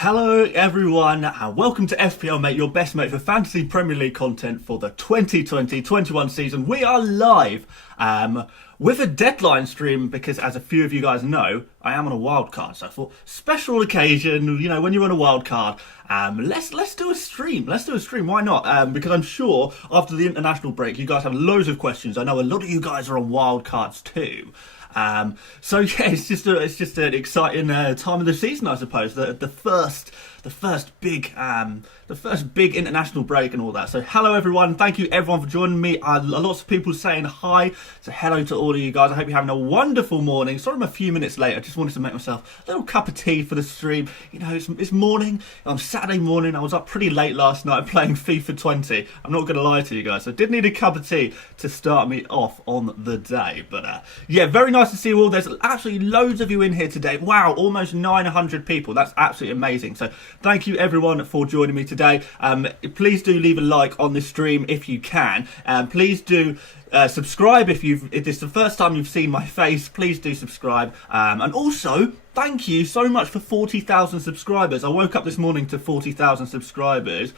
Hello everyone, and welcome to FPL Mate, your best mate for Fantasy Premier League content for the 2020-21 season. We are live with a deadline stream because, as a few of you guys know, I am on a wildcard. So for special occasion, you know, when you're on a wildcard, let's do a stream. Let's do a stream. Why not? Because I'm sure after the international break, you guys have loads of questions. I know a lot of you guys are on wildcards too. So yeah, it's just an exciting time of the season, I suppose. The first big international break and all that. So hello everyone, thank you everyone for joining me. Lots of people saying hi, so hello to all of you guys. I hope you're having a wonderful morning. Sorry I'm a few minutes late. I just wanted to make myself a little cup of tea for the stream. You know, it's morning on Saturday morning. I was up pretty late last night playing FIFA 20. I'm not going to lie to you guys. I did need a cup of tea to start me off on the day. But yeah, very nice to see you all. There's absolutely loads of you in here today. Wow, almost 900 people. That's absolutely amazing. So thank you everyone for joining me today. Please do leave a like on this stream if you can. Please do subscribe if this is the first time you've seen my face. Please do subscribe. And also, thank you so much for 40,000 subscribers. I woke up this morning to 40,000 subscribers,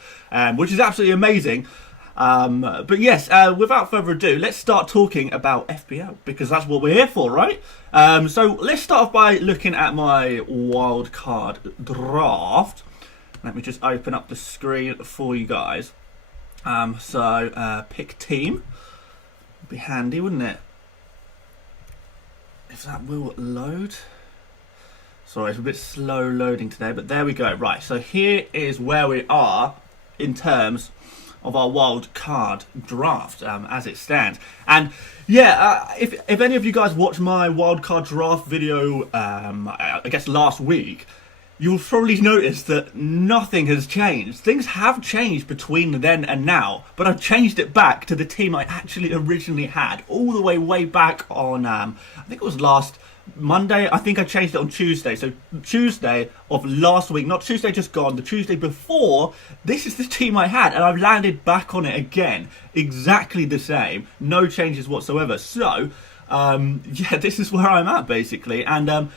which is absolutely amazing. But yes, without further ado, let's start talking about FPL, because that's what we're here for, right? So let's start off by looking at my wildcard draft. Let me just open up the screen for you guys. Pick team. Would be handy, wouldn't it? If that will load. Sorry, it's a bit slow loading today, but there we go. Right, so here is where we are in terms of our wild card draft as it stands. And yeah, if any of you guys watched my wild card draft video, I guess last week, you'll probably notice that nothing has changed. Things have changed between then and now, but I've changed it back to the team I actually originally had, all the way back on, I think it was last Monday. I think I changed it on Tuesday. So Tuesday of last week, not Tuesday just gone, the Tuesday before, this is the team I had, and I've landed back on it again. Exactly the same. No changes whatsoever. So, yeah, this is where I'm at, basically. And,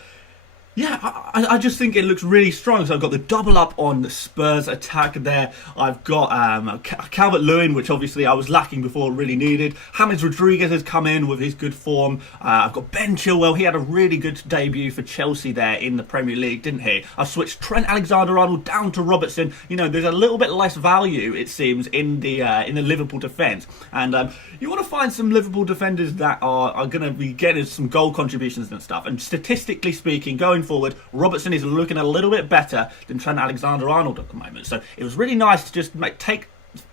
yeah, I just think it looks really strong. So I've got the double up on the Spurs attack there. I've got Calvert-Lewin, which obviously I was lacking before, really needed. James Rodriguez has come in with his good form. I've got Ben Chilwell. He had a really good debut for Chelsea there in the Premier League, didn't he? I've switched Trent Alexander-Arnold down to Robertson. You know, there's a little bit less value, it seems, in the Liverpool defence. And you want to find some Liverpool defenders that are going to be getting some goal contributions and stuff. And statistically speaking, going forward, Robertson is looking a little bit better than Trent Alexander-Arnold at the moment. So it was really nice to just take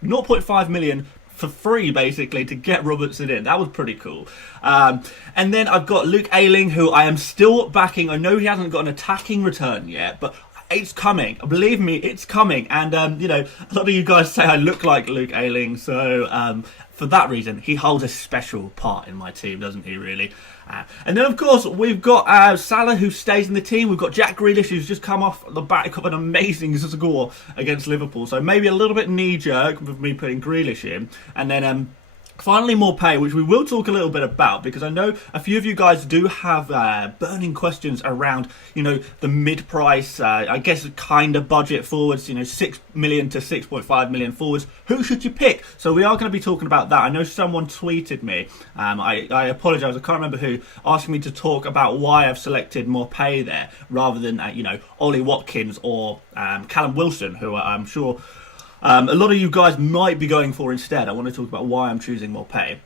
0.5 million for free, basically, to get Robertson in. That was pretty cool. And then I've got Luke Ayling, who I am still backing. I know he hasn't got an attacking return yet, but it's coming. Believe me, it's coming. And, you know, a lot of you guys say I look like Luke Ayling, so for that reason, he holds a special part in my team, doesn't he, really? And then, of course, we've got Salah, who stays in the team. We've got Jack Grealish, who's just come off the back of an amazing score against Liverpool. So maybe a little bit knee-jerk with me putting Grealish in. And then finally, more pay, which we will talk a little bit about, because I know a few of you guys do have burning questions around, you know, the mid-price, I guess, kind of budget forwards, you know, 6 million to 6.5 million forwards. Who should you pick? So we are going to be talking about that. I know someone tweeted me, I apologise, I can't remember who, asking me to talk about why I've selected more pay there, rather than, you know, Ollie Watkins or Callum Wilson, who I'm sure a lot of you guys might be going for instead. I want to talk about why I'm choosing more pay.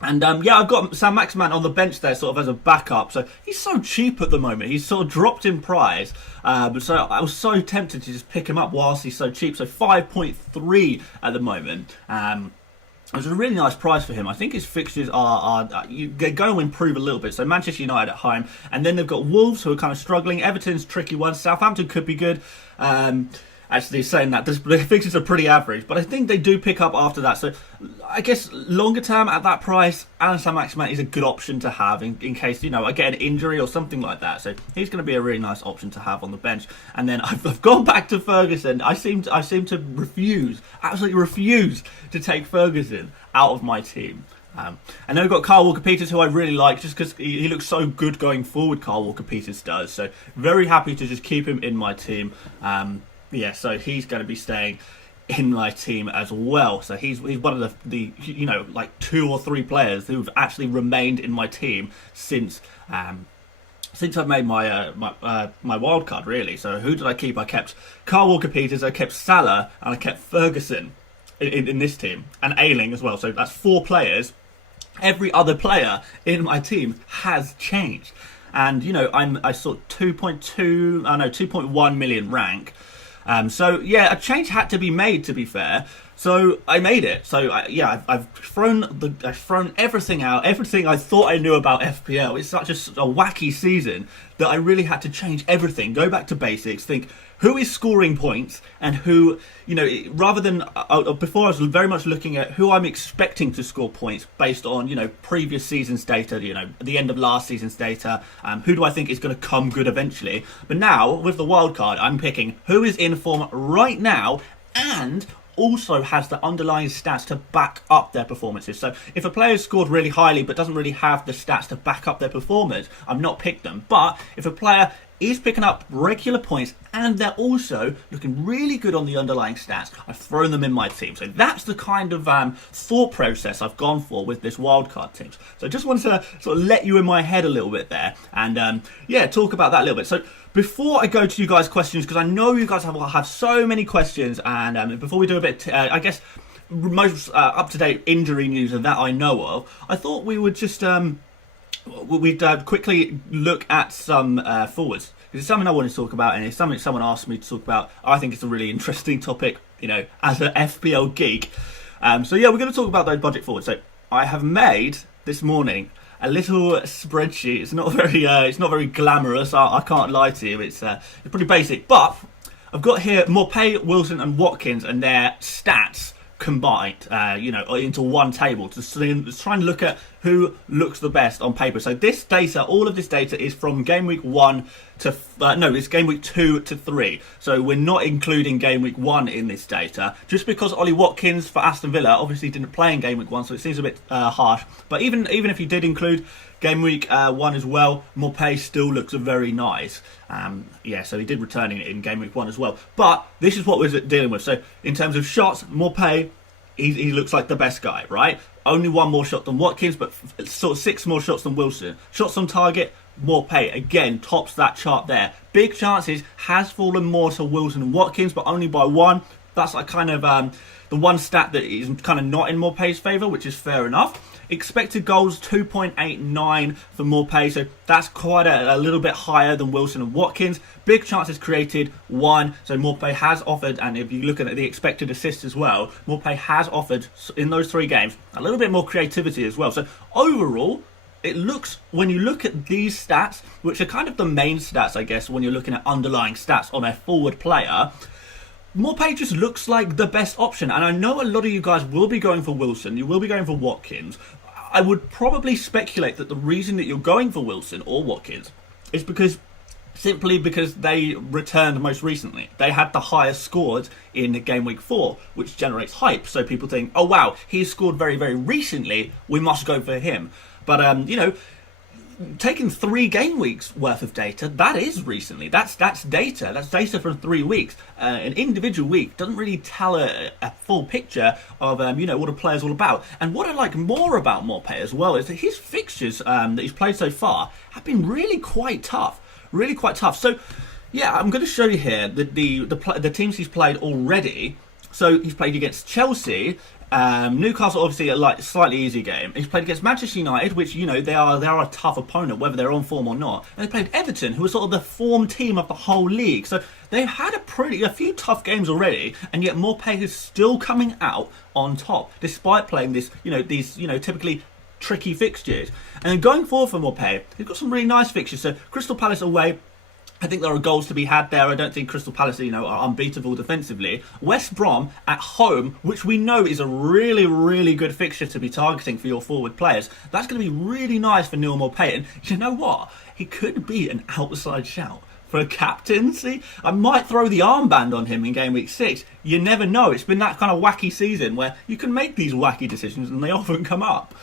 And yeah, I've got Sam Maximan on the bench there sort of as a backup. So he's so cheap at the moment. He's sort of dropped in price. So I was so tempted to just pick him up whilst he's so cheap. So 5.3 at the moment. It was a really nice price for him. I think his fixtures they're going to improve a little bit. So Manchester United at home. And then they've got Wolves, who are kind of struggling. Everton's tricky one. Southampton could be good. Actually, saying that, the fixtures are pretty average, but I think they do pick up after that. So I guess longer term at that price, Alan Saint-Maximin is a good option to have in case, you know, I get an injury or something like that. So he's going to be a really nice option to have on the bench. And then I've gone back to Ferguson. I seem to absolutely refuse to take Ferguson out of my team. And then we've got Kyle Walker-Peters, who I really like, just because he looks so good going forward, Kyle Walker-Peters does. So very happy to just keep him in my team. So he's going to be staying in my team as well. So he's one of the like 2 or 3 players who've actually remained in my team since I've made my my wild card, really. So who did I keep? I kept Kyle Walker-Peters, I kept Salah, and I kept Ferguson in this team, and Ayling as well. So that's 4 players. Every other player in my team has changed, and I saw 2.1 million rank. So yeah, a change had to be made, to be fair. So I made it. So I've thrown everything out, everything I thought I knew about FPL. It's such a wacky season that I really had to change everything, go back to basics, think who is scoring points and who, rather than before I was very much looking at who I'm expecting to score points based on, previous season's data, the end of last season's data, who do I think is going to come good eventually. But now with the wild card, I'm picking who is in form right now and also has the underlying stats to back up their performances. So if a player scored really highly but doesn't really have the stats to back up their performance, I'm not picked them. But if a player is picking up regular points and they're also looking really good on the underlying stats, I've thrown them in my team. So that's the kind of thought process I've gone for with this wildcard team. So I just wanted to sort of let you in my head a little bit there and talk about that a little bit. So before I go to you guys' questions, because I know you guys have so many questions, and before we do a bit, I guess, most up-to-date injury news that I know of, I thought we would just we'd quickly look at some forwards. Because it's something I want to talk about, and it's something someone asked me to talk about. I think it's a really interesting topic, as an FPL geek. We're going to talk about those budget forwards. So I have made this morning a little spreadsheet. It's not very glamorous. I can't lie to you. It's pretty basic. But I've got here Maupay, Wilson, and Watkins and their stats combined, into one table to try and look at who looks the best on paper. So this data, all of this data, is from game week 1 to it's game week 2 to 3. So we're not including game week 1 in this data, just because Ollie Watkins for Aston Villa obviously didn't play in game week 1, so it seems a bit harsh. But even if you did include game week 1 as well, Maupay still looks very nice. So he did return in game week 1 as well. But this is what we're dealing with. So in terms of shots, Maupay, he looks like the best guy, right? Only 1 more shot than Watkins, but sort of 6 more shots than Wilson. Shots on target, Maupay again tops that chart there. Big chances has fallen more to Wilson and Watkins, but only by 1. That's like kind of the one stat that is kind of not in Maupay's favour, which is fair enough. Expected goals 2.89 for Maupay, so that's quite a little bit higher than Wilson and Watkins. Big chances created 1, so Maupay has offered, and if you look at the expected assists as well, Maupay has offered in those 3 games a little bit more creativity as well. So overall, it looks, when you look at these stats, which are kind of the main stats, I guess, when you're looking at underlying stats on a forward player, Maupay just looks like the best option. And I know a lot of you guys will be going for Wilson, you will be going for Watkins. I would probably speculate that the reason that you're going for Wilson or Watkins is simply because they returned most recently. They had the highest scores in game week 4, which generates hype. So people think, oh wow, he's scored very, very recently, we must go for him. But, taking 3 game weeks worth of data, that is recently. That's data. That's data from 3 weeks. An individual week doesn't really tell a full picture of what a player's all about. And what I like more about Maupay as well is that his fixtures that he's played so far have been really quite tough. Really quite tough. So yeah, I'm going to show you here the teams he's played already. So he's played against Chelsea. Newcastle, obviously, a slightly easy game. He's played against Manchester United, which, they are a tough opponent, whether they're on form or not. And they played Everton, who was sort of the form team of the whole league. So they've had a few tough games already, and yet Maupay is still coming out on top, despite playing these typically tricky fixtures. And then going forward for Maupay, he's got some really nice fixtures. So Crystal Palace away, I think there are goals to be had there. I don't think Crystal Palace, are unbeatable defensively. West Brom at home, which we know is a really, really good fixture to be targeting for your forward players. That's going to be really nice for Neil Maupay. And you know what? He could be an outside shout for a captaincy. I might throw the armband on him in game week 6. You never know. It's been that kind of wacky season where you can make these wacky decisions and they often come up.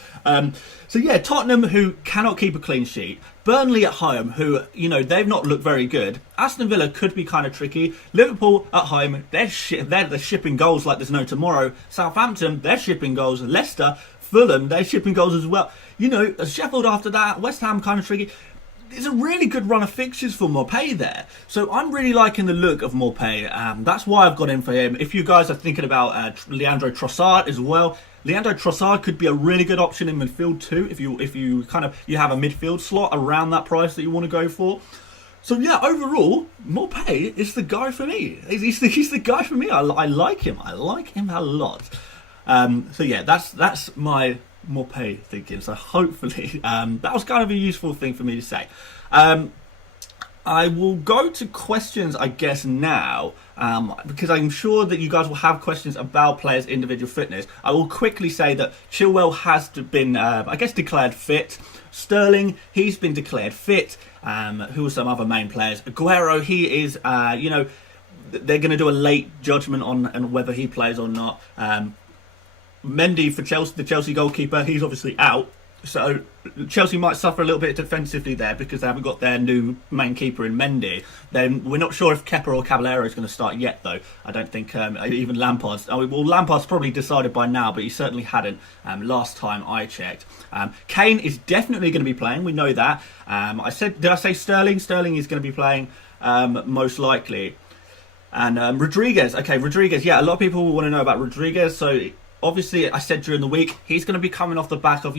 So yeah, Tottenham, who cannot keep a clean sheet. Burnley at home, who, you know, they've not looked very good. Aston Villa could be kind of tricky. Liverpool at home, they're shipping goals like there's no tomorrow. Southampton, they're shipping goals. Leicester, Fulham, they're shipping goals as well. You know, Sheffield after that, West Ham kind of tricky. It's a really good run of fixtures for Maupay there. So I'm really liking the look of Maupay. That's why I've got in for him. If you guys are thinking about Leandro Trossard as well, Leandro Trossard could be a really good option in midfield too. If you have a midfield slot around that price that you want to go for. So yeah, overall, Maupay is the guy for me. He's the guy for me. I like him. I like him a lot. So yeah, that's my Maupay thinking. So hopefully that was kind of a useful thing for me to say. I will go to questions, I guess, now, because I'm sure that you guys will have questions about players' individual fitness. I will quickly say that Chilwell has been, I guess, declared fit. Sterling, he's been declared fit. Who are some other main players? Aguero, he is, they're going to do a late judgment on whether he plays or not. Mendy for Chelsea, the Chelsea goalkeeper, he's obviously out. So Chelsea might suffer a little bit defensively there because they haven't got their new main keeper in Mendy. Then we're not sure if Kepa or Caballero is going to start yet, though. I don't think even Lampard's. Lampard's probably decided by now, but he certainly hadn't last time I checked. Kane is definitely going to be playing. We know that. Did I say Sterling? Sterling is going to be playing most likely. And Rodriguez. Okay, Rodriguez. Yeah, a lot of people want to know about Rodriguez. So obviously, I said during the week he's going to be coming off the back of,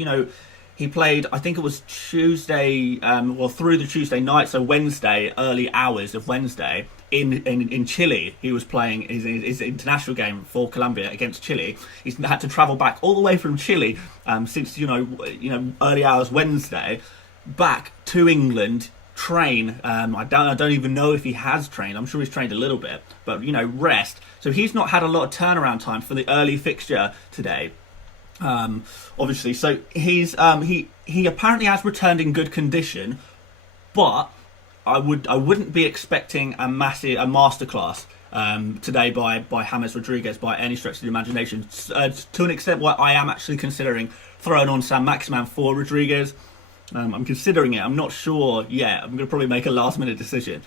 he played, I think it was Tuesday, through the Tuesday night, so Wednesday, early hours of Wednesday, in Chile. He was playing his international game for Colombia against Chile. He's had to travel back all the way from Chile since, early hours Wednesday, back to England, train. I don't even know if he has trained. I'm sure he's trained a little bit, but, rest. So he's not had a lot of turnaround time for the early fixture today. Obviously, so he apparently has returned in good condition, but I wouldn't be expecting a masterclass today by James Rodriguez by any stretch of the imagination. To an extent, where I am actually considering throwing on Sam Maximan for Rodriguez. I'm considering it. I'm not sure yet. I'm going to probably make a last minute decision.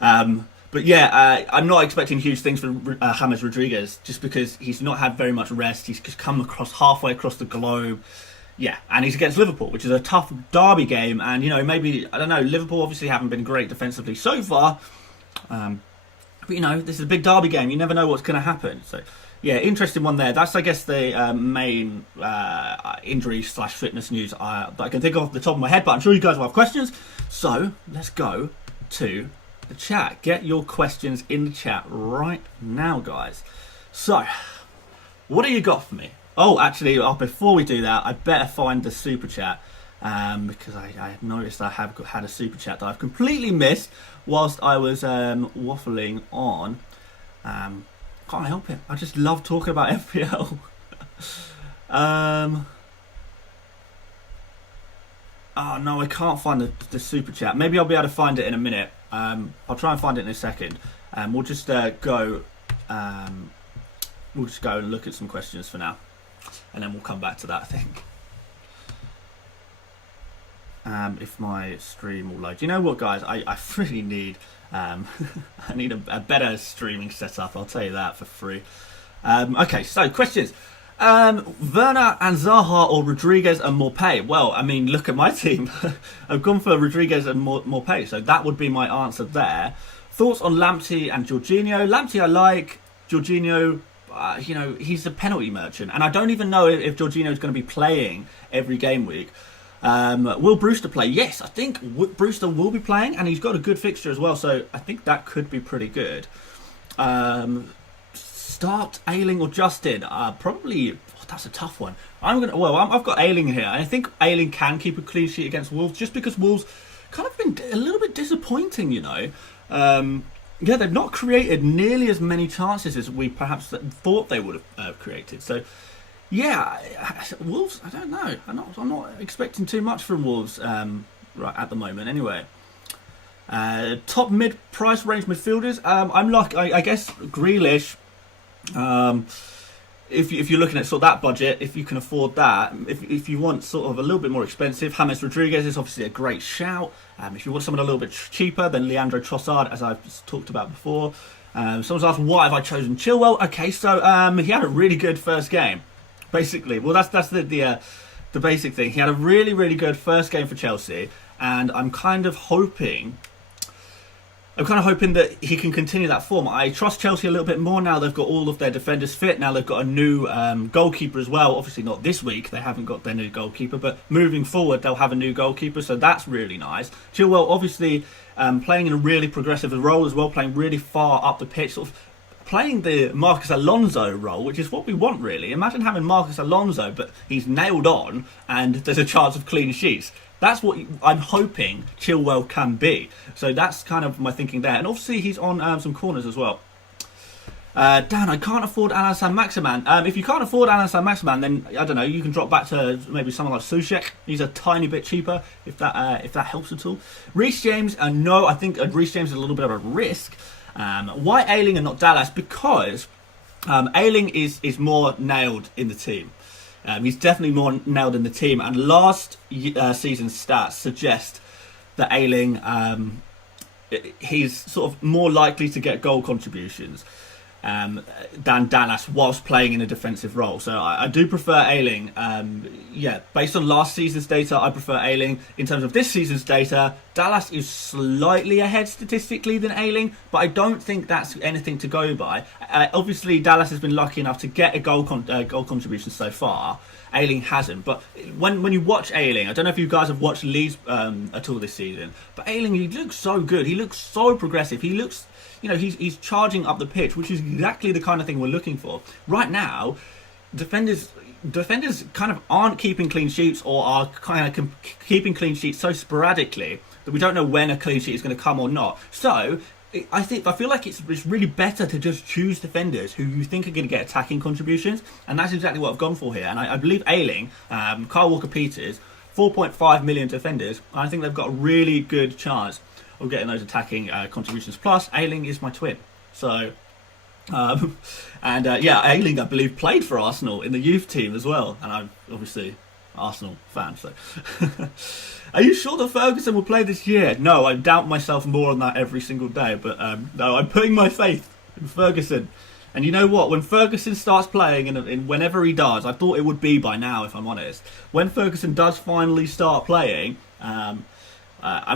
But yeah, I'm not expecting huge things for James Rodriguez just because he's not had very much rest. He's just come halfway across the globe. Yeah, and he's against Liverpool, which is a tough derby game. And, maybe, I don't know, Liverpool obviously haven't been great defensively so far. But, this is a big derby game. You never know what's going to happen. So, yeah, interesting one there. That's, I guess, the main injury/fitness news that I can think of off the top of my head. But I'm sure you guys will have questions. So, let's go to the chat. Get your questions in the chat right now, guys. So, what do you got for me? Oh, actually, before we do that, I better find the super chat because I noticed I have had a super chat that I've completely missed whilst I was waffling on. Can't help it. I just love talking about FPL. Oh no, I can't find the super chat. Maybe I'll be able to find it in a minute. I'll try and find it in a second. We'll just go and look at some questions for now, and then we'll come back to that, I think. If my stream will load. You know what, guys? I really need I need a better streaming setup. I'll tell you that for free. Okay, so questions. Werner and Zaha or Rodriguez and Maupay? Well, I mean, look at my team. I've gone for Rodriguez and Maupay, so that would be my answer there. Thoughts on Lamptey and Jorginho? Lamptey I like. Jorginho, he's a penalty merchant, and I don't even know if Jorginho is going to be playing every game week. Will Brewster play? Yes, I think Brewster will be playing, and he's got a good fixture as well, so I think that could be pretty good. Start Ayling or Justin? Probably. That's a tough one. I've got Ayling here, and I think Ayling can keep a clean sheet against Wolves, just because Wolves kind of been a little bit disappointing. They've not created nearly as many chances as we perhaps thought they would have created. So, yeah, Wolves. I don't know. I'm not expecting too much from Wolves right at the moment. Anyway. Top mid-price range midfielders. I guess Grealish. If you're looking at sort of that budget, if you can afford that, if you want sort of a little bit more expensive, James Rodriguez is obviously a great shout. If you want someone a little bit cheaper, then Leandro Trossard, as I've talked about before. Someone's asked, why have I chosen Chilwell? Okay, so he had a really good first game, basically. Well, that's the basic thing. He had a really, really good first game for Chelsea, and I'm kind of hoping that he can continue that form. I trust Chelsea a little bit more now. They've got all of their defenders fit. Now they've got a new goalkeeper as well. Obviously not this week. They haven't got their new goalkeeper. But moving forward, they'll have a new goalkeeper. So that's really nice. Chilwell, obviously, playing in a really progressive role as well. Playing really far up the pitch. Sort of playing the Marcus Alonso role, which is what we want, really. Imagine having Marcus Alonso, but he's nailed on and there's a chance of clean sheets. That's what I'm hoping Chilwell can be. So that's kind of my thinking there. And obviously he's on some corners as well. Dan, I can't afford Alan Saint-Maximin. If you can't afford Alan Saint-Maximin, then, I don't know, you can drop back to maybe someone like Soucek. He's a tiny bit cheaper, if that helps at all. Reece James, no, I think Reece James is a little bit of a risk. Why Ayling and not Dallas? Because Ayling is more nailed in the team. He's definitely more nailed in the team, and last season's stats suggest that Ayling, he's sort of more likely to get goal contributions than Dallas whilst playing in a defensive role. So I do prefer Ayling. Based on last season's data, I prefer Ayling. In terms of this season's data, Dallas is slightly ahead statistically than Ayling, but I don't think that's anything to go by. Obviously, Dallas has been lucky enough to get a goal contribution so far. Ayling hasn't. But when you watch Ayling, I don't know if you guys have watched Leeds at all this season, but Ayling, he looks so good. He looks so progressive. He looks, he's charging up the pitch, which is exactly the kind of thing we're looking for. Right now, defenders kind of aren't keeping clean sheets, or are kind of keeping clean sheets so sporadically that we don't know when a clean sheet is going to come or not. So I feel like it's really better to just choose defenders who you think are going to get attacking contributions, and that's exactly what I've gone for here. And I believe Ayling, Kyle Walker-Peters, 4.5 million defenders, I think they've got a really good chance of getting those attacking contributions. Plus, Ayling is my twin, so. Ayling, I believe, played for Arsenal in the youth team as well, and I'm obviously Arsenal fan. So, are you sure that Ferguson will play this year? No, I doubt myself more on that every single day. But no, I'm putting my faith in Ferguson. And you know what? When Ferguson starts playing, and whenever he does, I thought it would be by now, if I'm honest. When Ferguson does finally start playing, I'm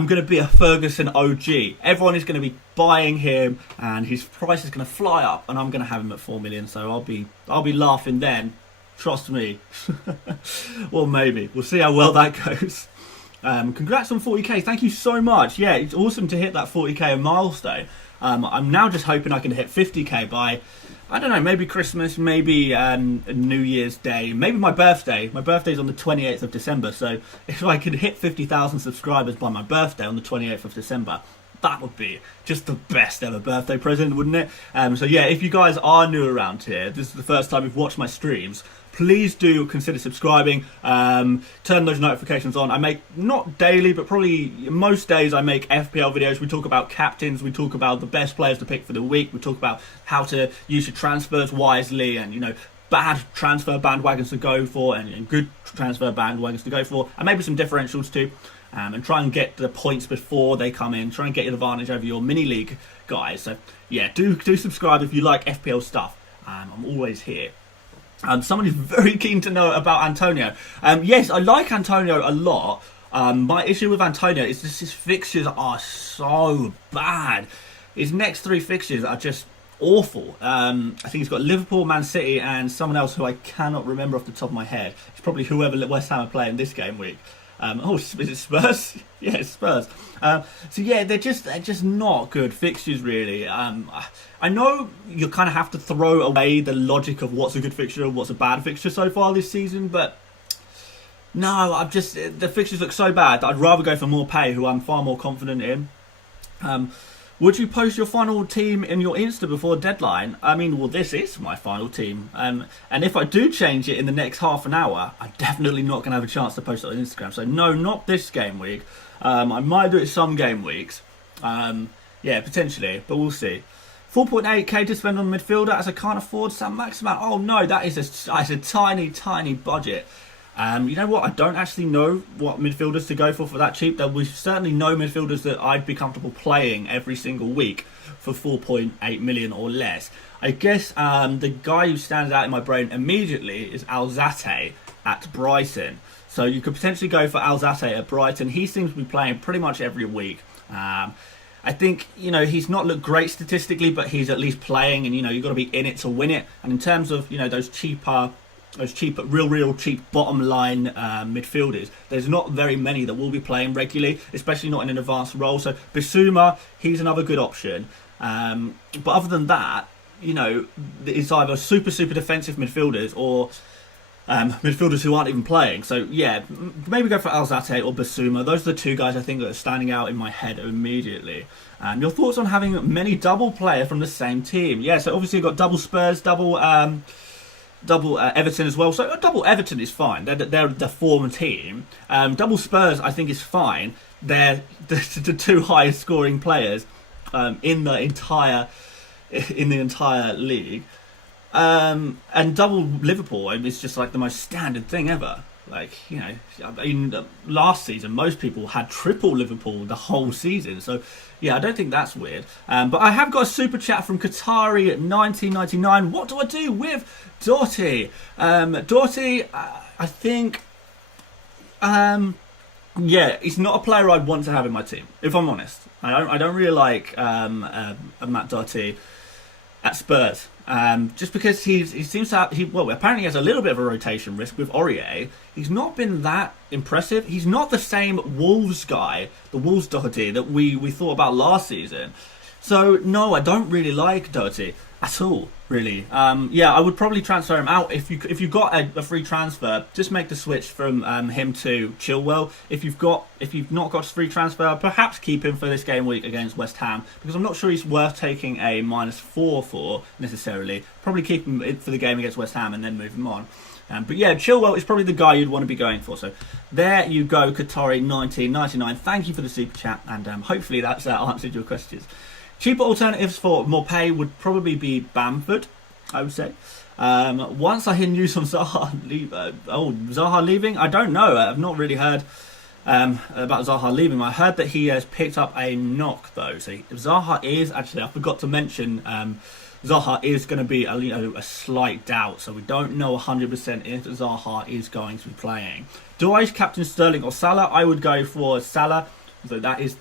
going to be a Ferguson OG. Everyone is going to be buying him, and his price is going to fly up, and I'm going to have him at 4 million. So I'll be laughing then. Trust me. Well, maybe we'll see how well that goes. Congrats on 40k. Thank you so much. Yeah, it's awesome to hit that 40k milestone. I'm now just hoping I can hit 50k by, I don't know, maybe Christmas, maybe New Year's Day, maybe my birthday. My birthday's on the 28th of December, so if I could hit 50,000 subscribers by my birthday on the 28th of December, that would be just the best ever birthday present, wouldn't it? So yeah, if you guys are new around here, this is the first time you've watched my streams, please do consider subscribing. Turn those notifications on. I make, not daily, but probably most days I make FPL videos. We talk about captains, we talk about the best players to pick for the week, we talk about how to use your transfers wisely, and bad transfer bandwagons to go for, and good transfer bandwagons to go for, and maybe some differentials too. And try and get the points before they come in. Try and get your advantage over your mini league guys. So yeah, do subscribe if you like FPL stuff. I'm always here. Someone is very keen to know about Antonio. Yes, I like Antonio a lot. My issue with Antonio is just his fixtures are so bad. His next 3 fixtures are just awful. I think he's got Liverpool, Man City, and someone else who I cannot remember off the top of my head. It's probably whoever West Ham are playing this game week. Is it Spurs? Yeah, it's Spurs. So yeah, they're just not good fixtures, really. I know you kind of have to throw away the logic of what's a good fixture and what's a bad fixture so far this season, but no, the fixtures look so bad that I'd rather go for more pay, who I'm far more confident in. Would you post your final team in your Insta before deadline? I mean, well, this is my final team. And if I do change it in the next half an hour, I'm definitely not going to have a chance to post it on Instagram. So no, not this game week. I might do it some game weeks. Yeah, potentially, but we'll see. 4.8k to spend on midfielder as I can't afford Sam Maximan. Oh no, that's a tiny, tiny budget. You know what? I don't actually know what midfielders to go for that cheap. There was certainly no midfielders that I'd be comfortable playing every single week for 4.8 million or less. I guess the guy who stands out in my brain immediately is Alzate at Brighton. So you could potentially go for Alzate at Brighton. He seems to be playing pretty much every week. I think, he's not looked great statistically, but he's at least playing, and, you've got to be in it to win it. And in terms of, those cheap, real cheap bottom line midfielders, there's not very many that will be playing regularly, especially not in an advanced role. So Bissouma, he's another good option. But other than that, it's either super defensive midfielders or midfielders who aren't even playing. So yeah, maybe go for Alzate or Bissouma. Those are the two guys I think that are standing out in my head immediately. Your thoughts on having many double player from the same team? Yeah, so obviously you've got double Spurs, double Everton as well. So double Everton is fine. They're the former team. Double Spurs I think is fine. They're the two highest scoring players in the entire league. And double Liverpool is just like the most standard thing ever. Like, last season most people had triple Liverpool the whole season. So yeah, I don't think that's weird. But I have got a super chat from Qatari at 1999. What do I do with Doughty? Doughty, I think, yeah, he's not a player I'd want to have in my team, if I'm honest. I don't really like Matt Doughty at Spurs. Just because he seems to have, apparently has a little bit of a rotation risk with Aurier. He's not been that impressive. He's not the same Wolves guy, the Wolves Doherty that we thought about last season. So no, I don't really like Doherty at all, really. Yeah, I would probably transfer him out. If you got a free transfer, just make the switch from him to Chilwell. If you've not got a free transfer, perhaps keep him for this game week against West Ham, because I'm not sure he's worth taking a -4 for necessarily. Probably keep him for the game against West Ham and then move him on. But yeah, Chilwell is probably the guy you'd want to be going for. So there you go, Qatari 1999. Thank you for the super chat, and hopefully that's answered your questions. Cheaper alternatives for more pay would probably be Bamford, I would say. Once I hear news from Zaha Zaha leaving, I don't know. I've not really heard about Zaha leaving. I heard that he has picked up a knock, though. So Zaha is actually, I forgot to mention, Zaha is going to be a slight doubt. So we don't know 100% if Zaha is going to be playing. Do I captain Sterling or Salah? I would go for Salah. So that is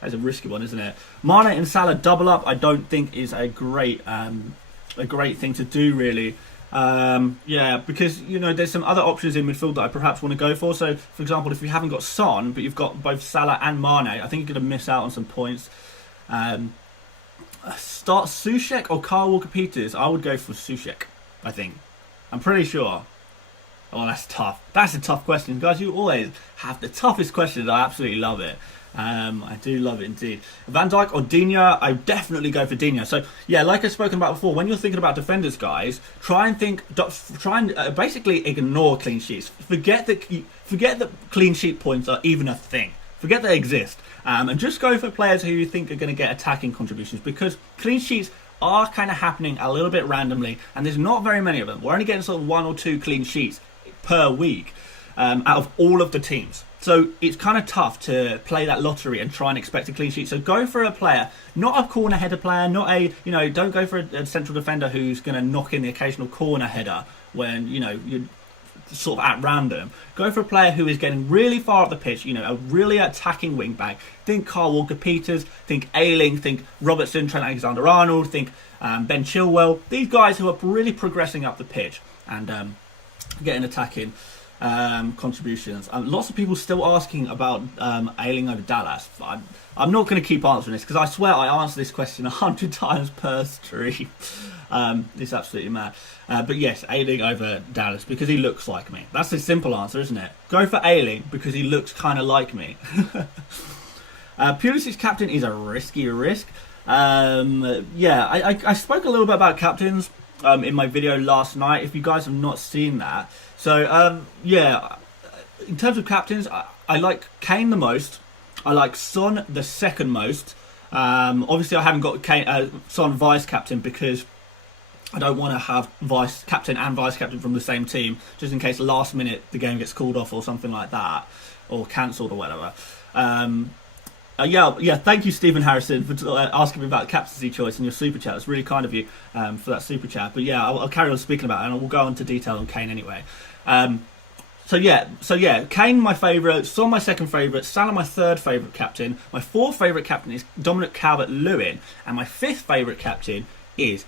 that's a risky one, isn't it? Mane and Salah double up, I don't think is a great thing to do, really. Yeah, because there's some other options in midfield that I perhaps want to go for. So, for example, if you haven't got Son, but you've got both Salah and Mane, I think you're going to miss out on some points. Start Soucek or Kyle Walker-Peters? I would go for Soucek, I think. I'm pretty sure. Oh, that's tough. That's a tough question. Guys, you always have the toughest questions. I absolutely love it. I do love it indeed. Van Dijk or Digne? I definitely go for Digne. So yeah, like I've spoken about before, when you're thinking about defenders, guys, try and basically ignore clean sheets. Forget that clean sheet points are even a thing. Forget they exist, and just go for players who you think are going to get attacking contributions, because clean sheets are kind of happening a little bit randomly, and there's not very many of them. We're only getting sort of 1 or 2 clean sheets per week out of all of the teams. So it's kind of tough to play that lottery and try and expect a clean sheet. So go for a player, not a corner header player, not a, don't go for a central defender who's going to knock in the occasional corner header when, you're sort of at random. Go for a player who is getting really far up the pitch, a really attacking wing back. Think Kyle Walker-Peters, think Ayling, think Robertson, Trent Alexander-Arnold, think Ben Chilwell. These guys who are really progressing up the pitch and getting attacking contributions. Lots of people still asking about Ayling over Dallas. I'm not going to keep answering this because I swear I answer this question 100 times per stream. It's absolutely mad. But yes, Ayling over Dallas because he looks like me. That's the simple answer, isn't it? Go for Ayling because he looks kind of like me. Pulisic's captain is a risky risk. Yeah, I spoke a little bit about captains in my video last night, if you guys have not seen that. So, yeah, in terms of captains, I like Kane the most. I like Son the second most. Obviously, I haven't got Son vice captain because I don't want to have vice captain and vice captain from the same team, just in case last minute the game gets called off or something like that, or cancelled or whatever. Thank you, Stephen Harrison, for asking me about captaincy choice in your super chat. It's really kind of you for that super chat. But yeah, I'll carry on speaking about it, and we'll go on to detail on Kane anyway. Kane my favourite, Son my second favourite, Salah my third favourite captain, my fourth favourite captain is Dominic Calvert-Lewin, and my fifth favourite captain is,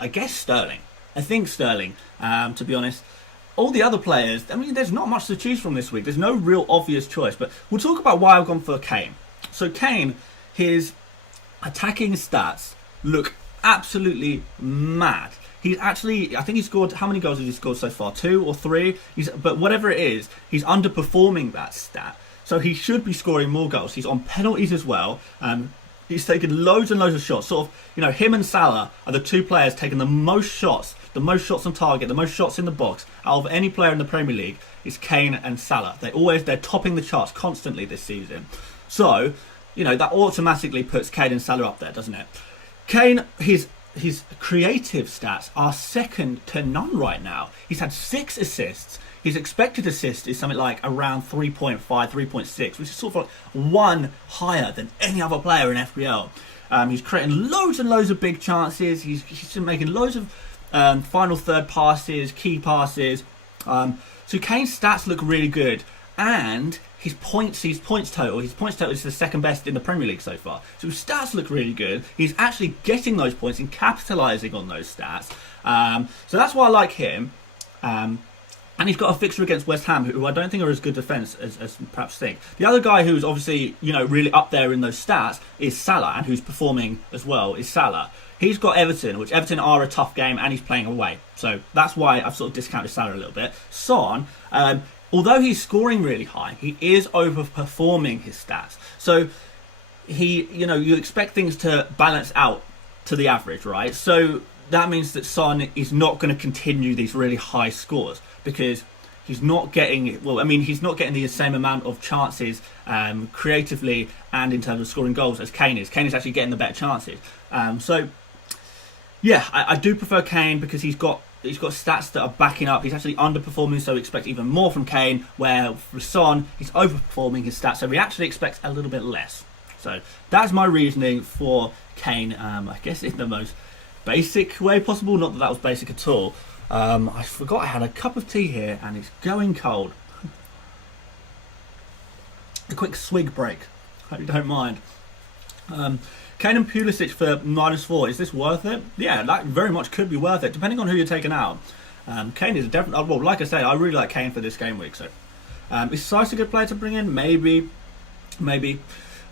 I guess, Sterling. I think Sterling, to be honest. All the other players, I mean, there's not much to choose from this week. There's no real obvious choice, but we'll talk about why I've gone for Kane. So Kane, his attacking stats look absolutely mad. He's actually, I think he scored, how many goals has he scored so far? 2 or 3? But whatever it is, he's underperforming that stat. So he should be scoring more goals. He's on penalties as well. He's taken loads and loads of shots. Sort of, him and Salah are the two players taking the most shots on target, the most shots in the box out of any player in the Premier League is Kane and Salah. They're topping the charts constantly this season. So, that automatically puts Kane and Salah up there, doesn't it? Kane, his creative stats are second to none right now. He's had 6 assists. His expected assist is something like around 3.5, 3.6, which is sort of like 1 higher than any other player in FPL. He's creating loads and loads of big chances. He's making loads of final third passes, key passes. So Kane's stats look really good. And his points total is the second best in the Premier League so far. So his stats look really good. He's actually getting those points and capitalising on those stats. So that's why I like him. And he's got a fixture against West Ham, who I don't think are as good defence as perhaps think. The other guy who's obviously, really up there in those stats is Salah, and who's performing as well is Salah. He's got Everton, which Everton are a tough game, and he's playing away. So that's why I've sort of discounted Salah a little bit. Son, although he's scoring really high, he is overperforming his stats. So you expect things to balance out to the average, right? So that means that Son is not going to continue these really high scores because he's not getting the same amount of chances creatively and in terms of scoring goals as Kane is. Kane is actually getting the better chances. I do prefer Kane because he's got stats that are backing up. He's actually underperforming, so we expect even more from Kane, where for Son, he's overperforming his stats, so we actually expect a little bit less. So that's my reasoning for Kane, I guess in the most basic way possible. Not that that was basic at all. I forgot I had a cup of tea here, and it's going cold. A quick swig break. Hope you don't mind. Kane and Pulisic for -4. Is this worth it? Yeah, that very much could be worth it, depending on who you're taking out. Kane is definitely... Well, like I say, I really like Kane for this game week. So, is Sice a good player to bring in? Maybe.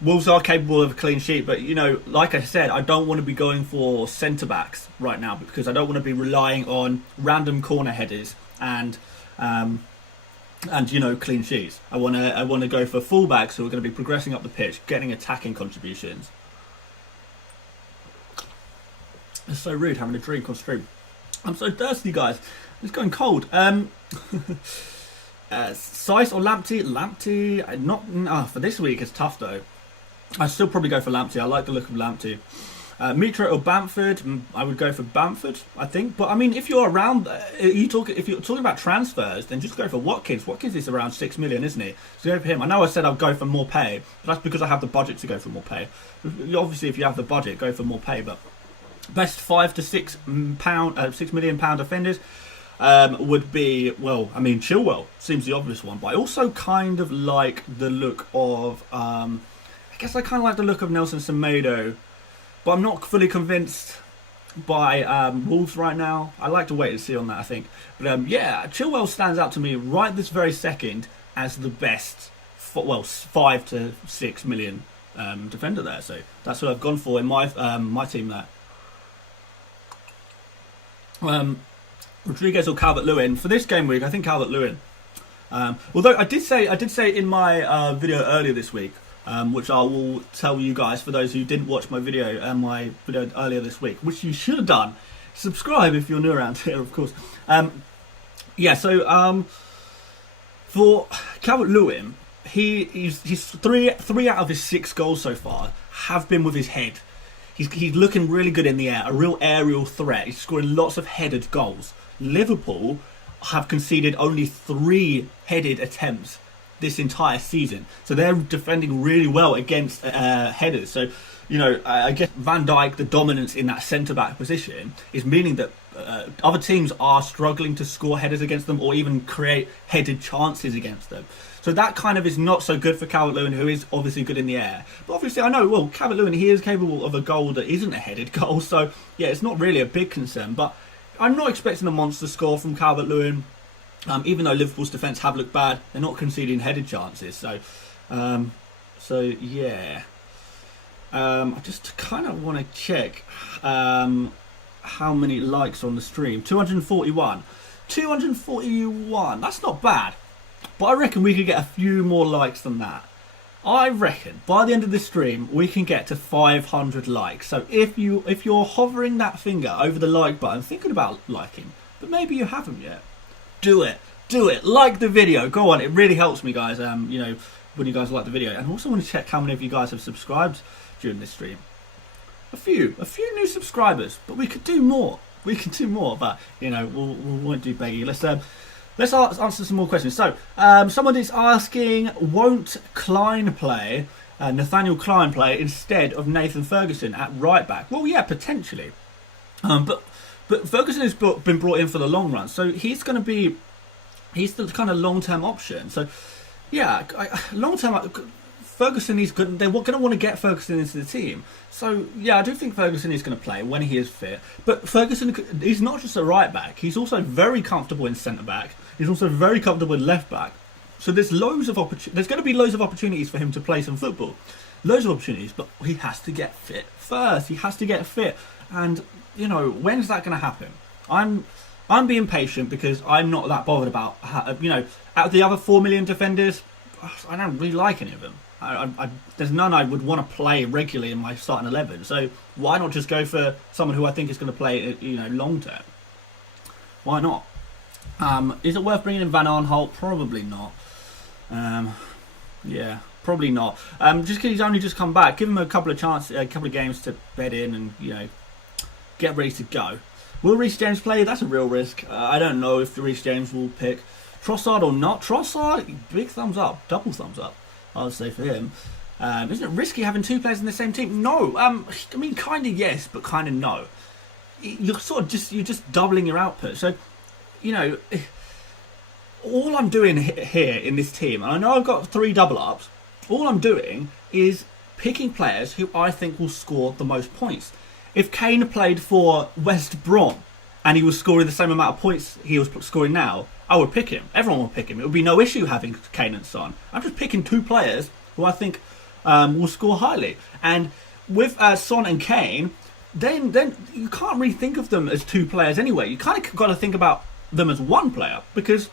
Wolves are capable of a clean sheet, but, like I said, I don't want to be going for centre-backs right now because I don't want to be relying on random corner headers and clean sheets. I want to go for fullbacks who are going to be progressing up the pitch, getting attacking contributions. It's so rude having a drink on stream. I'm so thirsty, guys. It's going cold. Sice or Lamptey? Lamptey, for this week it's tough though. I'd still probably go for Lamptey. I like the look of Lamptey. Mitra or Bamford? I would go for Bamford, I think. But I mean, if you're around, if you're talking about transfers, then just go for Watkins. Watkins is around 6 million, isn't he? So go for him. I know I said I'd go for more pay, but that's because I have the budget to go for more pay. Obviously, if you have the budget, go for more pay. But best £5 to £6 million defenders would be, Chilwell seems the obvious one, but I also kind of like the look of, I kind of like the look of Nelson Semedo, but I'm not fully convinced by Wolves right now. I like to wait and see on that, I think. But Chilwell stands out to me right this very second as the best, £5 to £6 million defender there. So that's what I've gone for in my team there. Rodriguez or Calvert-Lewin for this game week? I think Calvert-Lewin. Although I did say in my video earlier this week, which I will tell you guys for those who didn't watch my video earlier this week, which you should have done. Subscribe if you're new around here, of course. For Calvert-Lewin, he's three out of his 6 goals so far have been with his head. He's looking really good in the air, a real aerial threat. He's scoring lots of headed goals. Liverpool have conceded only 3 headed attempts this entire season. So they're defending really well against headers. So, I guess Van Dijk, the dominance in that centre-back position, is meaning that other teams are struggling to score headers against them or even create headed chances against them. So that kind of is not so good for Calvert-Lewin, who is obviously good in the air. But obviously I know, well, Calvert-Lewin, he is capable of a goal that isn't a headed goal. So, yeah, it's not really a big concern. But I'm not expecting a monster score from Calvert-Lewin. Even though Liverpool's defence have looked bad, they're not conceding headed chances. So yeah. I just kind of want to check how many likes are on the stream. 241. 241. That's not bad. But I reckon we could get a few more likes than that. I reckon by the end of the stream we can get to 500 likes. So if you're hovering that finger over the like button, thinking about liking, but maybe you haven't yet, do it. Like the video. Go on. It really helps me, guys. When you guys like the video, and also want to check how many of you guys have subscribed during this stream. A few new subscribers, but we could do more. But we won't do beggy. Let's answer some more questions. So, someone is asking, won't Klein play, Nathaniel Klein play instead of Nathan Ferguson at right back? Well, yeah, potentially. But Ferguson has been brought in for the long run, so he's the kind of long-term option. So, yeah, long-term, Ferguson is good. They're going to want to get Ferguson into the team. So, yeah, I do think Ferguson is going to play when he is fit. But Ferguson is not just a right back. He's also very comfortable in centre back. He's also very comfortable in left back. So there's loads of there's going to be loads of opportunities for him to play some football. Loads of opportunities, but he has to get fit first. He has to get fit. And, when's that going to happen? I'm being patient because I'm not that bothered about, out of the other 4 million defenders, I don't really like any of them. There's none I would want to play regularly in my starting 11. So why not just go for someone who I think is going to play, long term? Why not? Is it worth bringing in Van Aanholt? Probably not. Yeah, probably not. Just because he's only just come back, give him a couple of games to bed in and get ready to go. Will Reece James play? That's a real risk. I don't know if Reece James will pick Trossard or not. Trossard, big thumbs up, double thumbs up, I would say, for him. Isn't it risky having 2 players in the same team? No. Kind of yes, but kind of no. You're just doubling your output. So, all I'm doing here in this team, and I know I've got 3 double ups, all I'm doing is picking players who I think will score the most points. If Kane played for West Brom and he was scoring the same amount of points he was scoring now, I would pick him. Everyone would pick him. It would be no issue having Kane and Son. I'm just picking 2 players who I think will score highly. And with Son and Kane, then you can't really think of them as 2 players anyway. You kind of got to think about them as 1 player, because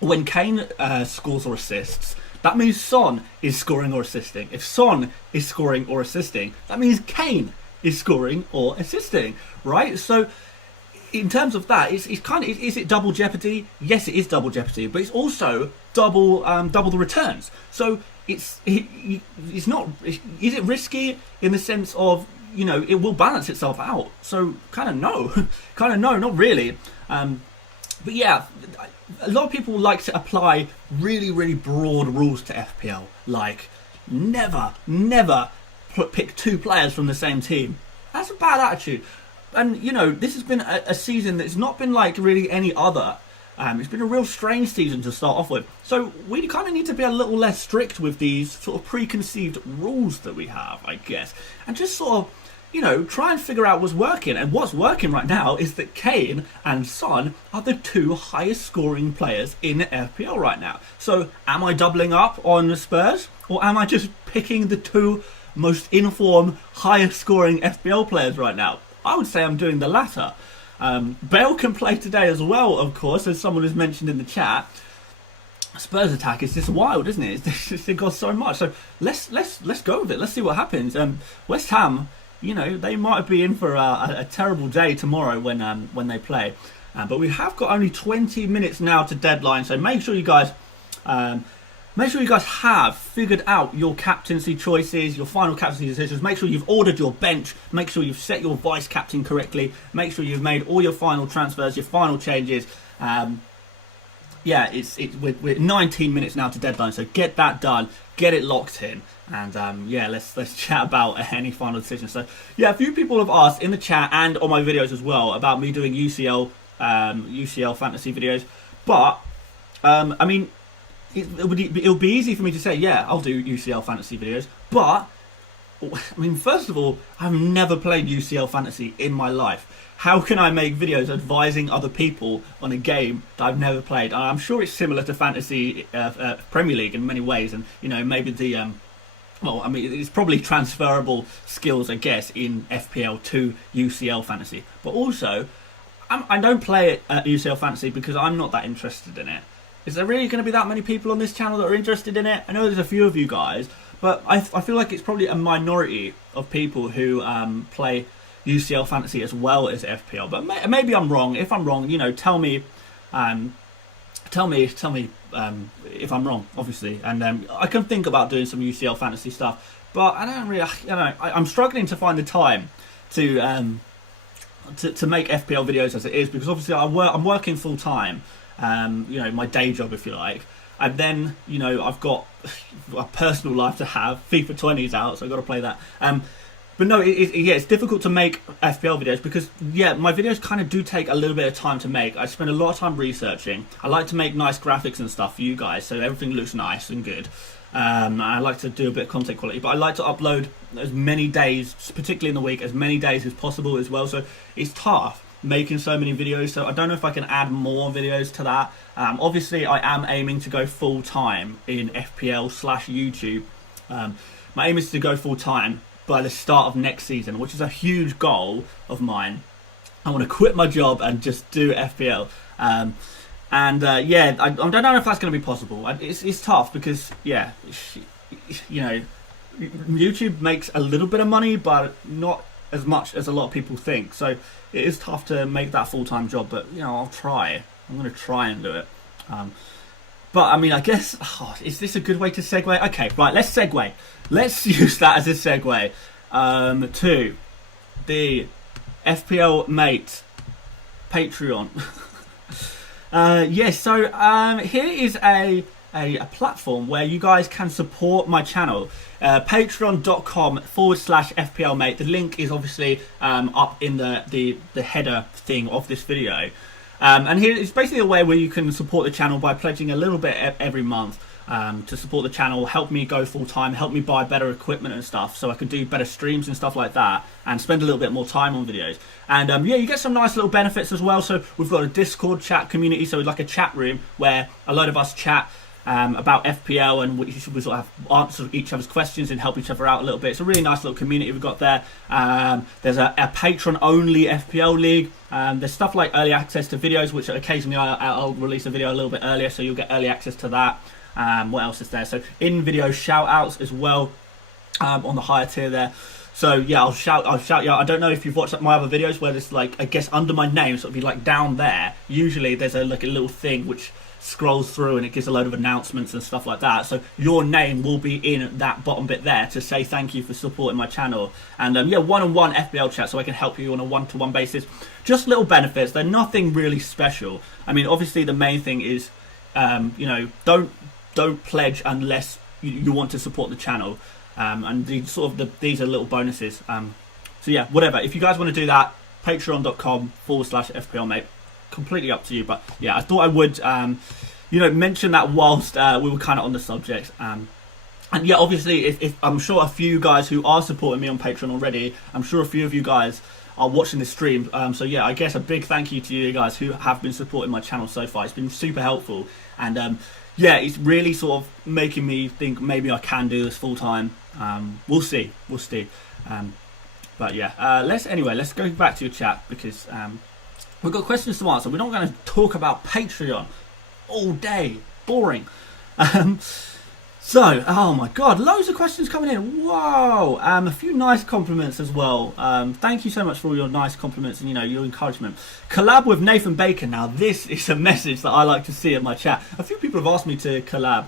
when Kane scores or assists, that means Son is scoring or assisting. If Son is scoring or assisting, that means Kane is scoring or assisting, right? So in terms of that, it's kind of, is it double jeopardy? Yes, it is double jeopardy, but it's also double the returns. So it's not. Is it risky in the sense of it will balance itself out? So kind of no, not really. But yeah, a lot of people like to apply really, really broad rules to FPL, like never pick 2 players from the same team. That's a bad attitude. And, this has been a season that's not been like really any other. It's been a real strange season to start off with. So we kind of need to be a little less strict with these sort of preconceived rules that we have, I guess. And just sort of, try and figure out what's working. And what's working right now is that Kane and Son are the 2 highest scoring players in FPL right now. So am I doubling up on the Spurs? Or am I just picking the 2 most informed, highest scoring FPL players right now? I would say I'm doing the latter. Bale can play today as well, of course, as someone has mentioned in the chat. Spurs attack is just wild, isn't it? It's got so much. So let's go with it. Let's see what happens. West Ham, they might be in for a terrible day tomorrow when they play. But we have got only 20 minutes now to deadline, so make sure you guys make sure you guys have figured out your captaincy choices, your final captaincy decisions. Make sure you've ordered your bench. Make sure you've set your vice captain correctly. Make sure you've made all your final transfers, your final changes. Yeah, we're 19 minutes now to deadline, so get that done, get it locked in, and yeah, let's chat about any final decisions. So yeah, a few people have asked in the chat and on my videos as well about me doing UCL fantasy videos, but I mean, it'll be easy for me to say, yeah, I'll do UCL fantasy videos, but I mean, first of all, I've never played UCL fantasy in my life. How can I make videos advising other people on a game that I've never played? I'm sure it's similar to fantasy Premier League in many ways, and you know, maybe the well, I mean, it's probably transferable skills, I guess, in FPL to UCL fantasy. But also, I don't play it at UCL fantasy because I'm not that interested in it. Is there really going to be that many people on this channel that are interested in it? I know there's a few of you guys, but I feel like it's probably a minority of people who play UCL fantasy as well as FPL, but maybe I'm wrong. If I'm wrong, you know, tell me if I'm wrong, obviously, and I can think about doing some UCL fantasy stuff, but I don't really, you know, I'm struggling to find the time to make FPL videos as it is, because obviously I'm working full time, you know, my day job, if you like, and then, you know, I've got a personal life to have. FIFA 20 is out, so I've got to play that. But no, yeah, it's difficult to make FPL videos because, yeah, my videos kind of do take a little bit of time to make. I spend a lot of time researching. I like to make nice graphics and stuff for you guys, so everything looks nice and good. I like to do a bit of content quality, but I like to upload as many days, particularly in the week, as many days as possible as well. So it's tough making so many videos, so I don't know if I can add more videos to that. Obviously, I am aiming to go full-time in FPL/YouTube. My aim is to go full-time by the start of next season, which is a huge goal of mine. I want to quit my job and just do FPL. Yeah, I don't know if that's going to be possible. It's tough because, yeah, you know, YouTube makes a little bit of money, but not as much as a lot of people think. So it is tough to make that full-time job, but, you know, I'll try. I'm going to try and do it. But, I mean, I guess, is this a good way to segue? Okay, right, let's segue. Let's use that as a segue to the FPL Mate Patreon. Yes, so here is a platform where you guys can support my channel. Patreon.com/FPL Mate. The link is obviously up in the header thing of this video. And here it's basically a way where you can support the channel by pledging a little bit every month to support the channel, help me go full time, help me buy better equipment and stuff so I can do better streams and stuff like that, and spend a little bit more time on videos. And yeah, you get some nice little benefits as well. So we've got a Discord chat community, so like a chat room where a load of us chat about FPL, and we sort of have answer each other's questions and help each other out a little bit. It's a really nice little community we've got there. There's a patron-only FPL league. There's stuff like early access to videos, which occasionally I'll release a video a little bit earlier, so you'll get early access to that. What else is there? So in-video shout-outs as well on the higher tier there. So yeah, I'll shout you out. I don't know if you've watched my other videos where there's like, I guess under my name, so it'll be like down there. Usually there's like a little thing which scrolls through and it gives a load of announcements and stuff like that, so your name will be in that bottom bit there to say thank you for supporting my channel. And yeah, one-on-one FPL chat, so I can help you on a one-to-one basis. Just little benefits, they're nothing really special. I mean, obviously the main thing is you know, don't pledge unless you want to support the channel, and these are little bonuses. So yeah, whatever, if you guys want to do that, patreon.com/FPL Mate. Completely up to you, but yeah, I thought I would you know, mention that whilst we were kind of on the subject. And yeah, obviously, if I'm sure a few guys who are supporting me on Patreon already, I'm sure a few of you guys are watching this stream, so yeah, I guess a big thank you to you guys who have been supporting my channel so far. It's been super helpful, and yeah, it's really sort of making me think maybe I can do this full time. We'll see. But yeah, let's go back to your chat, because we've got questions to answer. We're not going to talk about Patreon all day. Boring. So, oh my god, loads of questions coming in. Whoa. A few nice compliments as well. Thank you so much for all your nice compliments and, you know, your encouragement. Collab with Nathan Bacon. Now, this is a message that I like to see in my chat. A few people have asked me to collab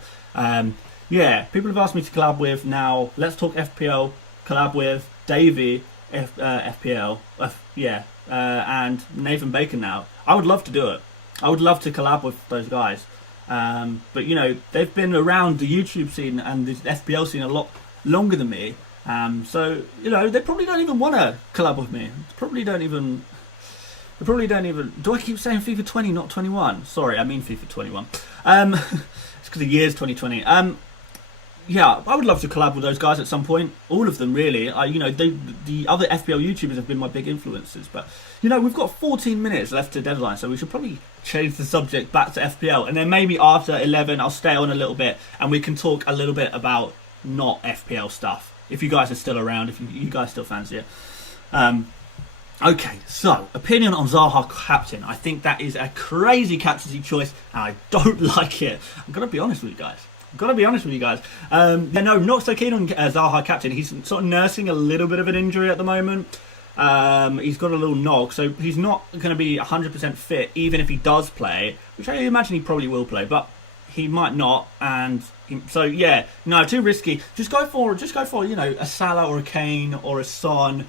Yeah, people have asked me to collab with now. Let's Talk FPL, collab with Davey, FPL, and Nathan Bacon now. I would love to do it. I would love to collab with those guys. But, you know, they've been around the YouTube scene and the FPL scene a lot longer than me. So, you know, they probably don't even want to collab with me. They probably don't even... Do I keep saying FIFA 20, not 21? Sorry, I mean FIFA 21. It's because the year's 2020. Yeah, I would love to collab with those guys at some point. All of them, really. You know, the other FPL YouTubers have been my big influences. But, you know, we've got 14 minutes left to deadline, so we should probably change the subject back to FPL. And then maybe after 11, I'll stay on a little bit, and we can talk a little bit about not FPL stuff. If you guys are still around, if you guys still fancy it. Okay, so, opinion on Zaha captain. I think that is a crazy captaincy choice, and I don't like it. I'm going to be honest with you guys. No, not so keen on Zaha captain. He's sort of nursing a little bit of an injury at the moment. He's got a little knock, so he's not going to be 100% fit, even if he does play, which I imagine he probably will play, but he might not. So yeah, no, too risky. Just go for you know, a Salah or a Kane or a Son.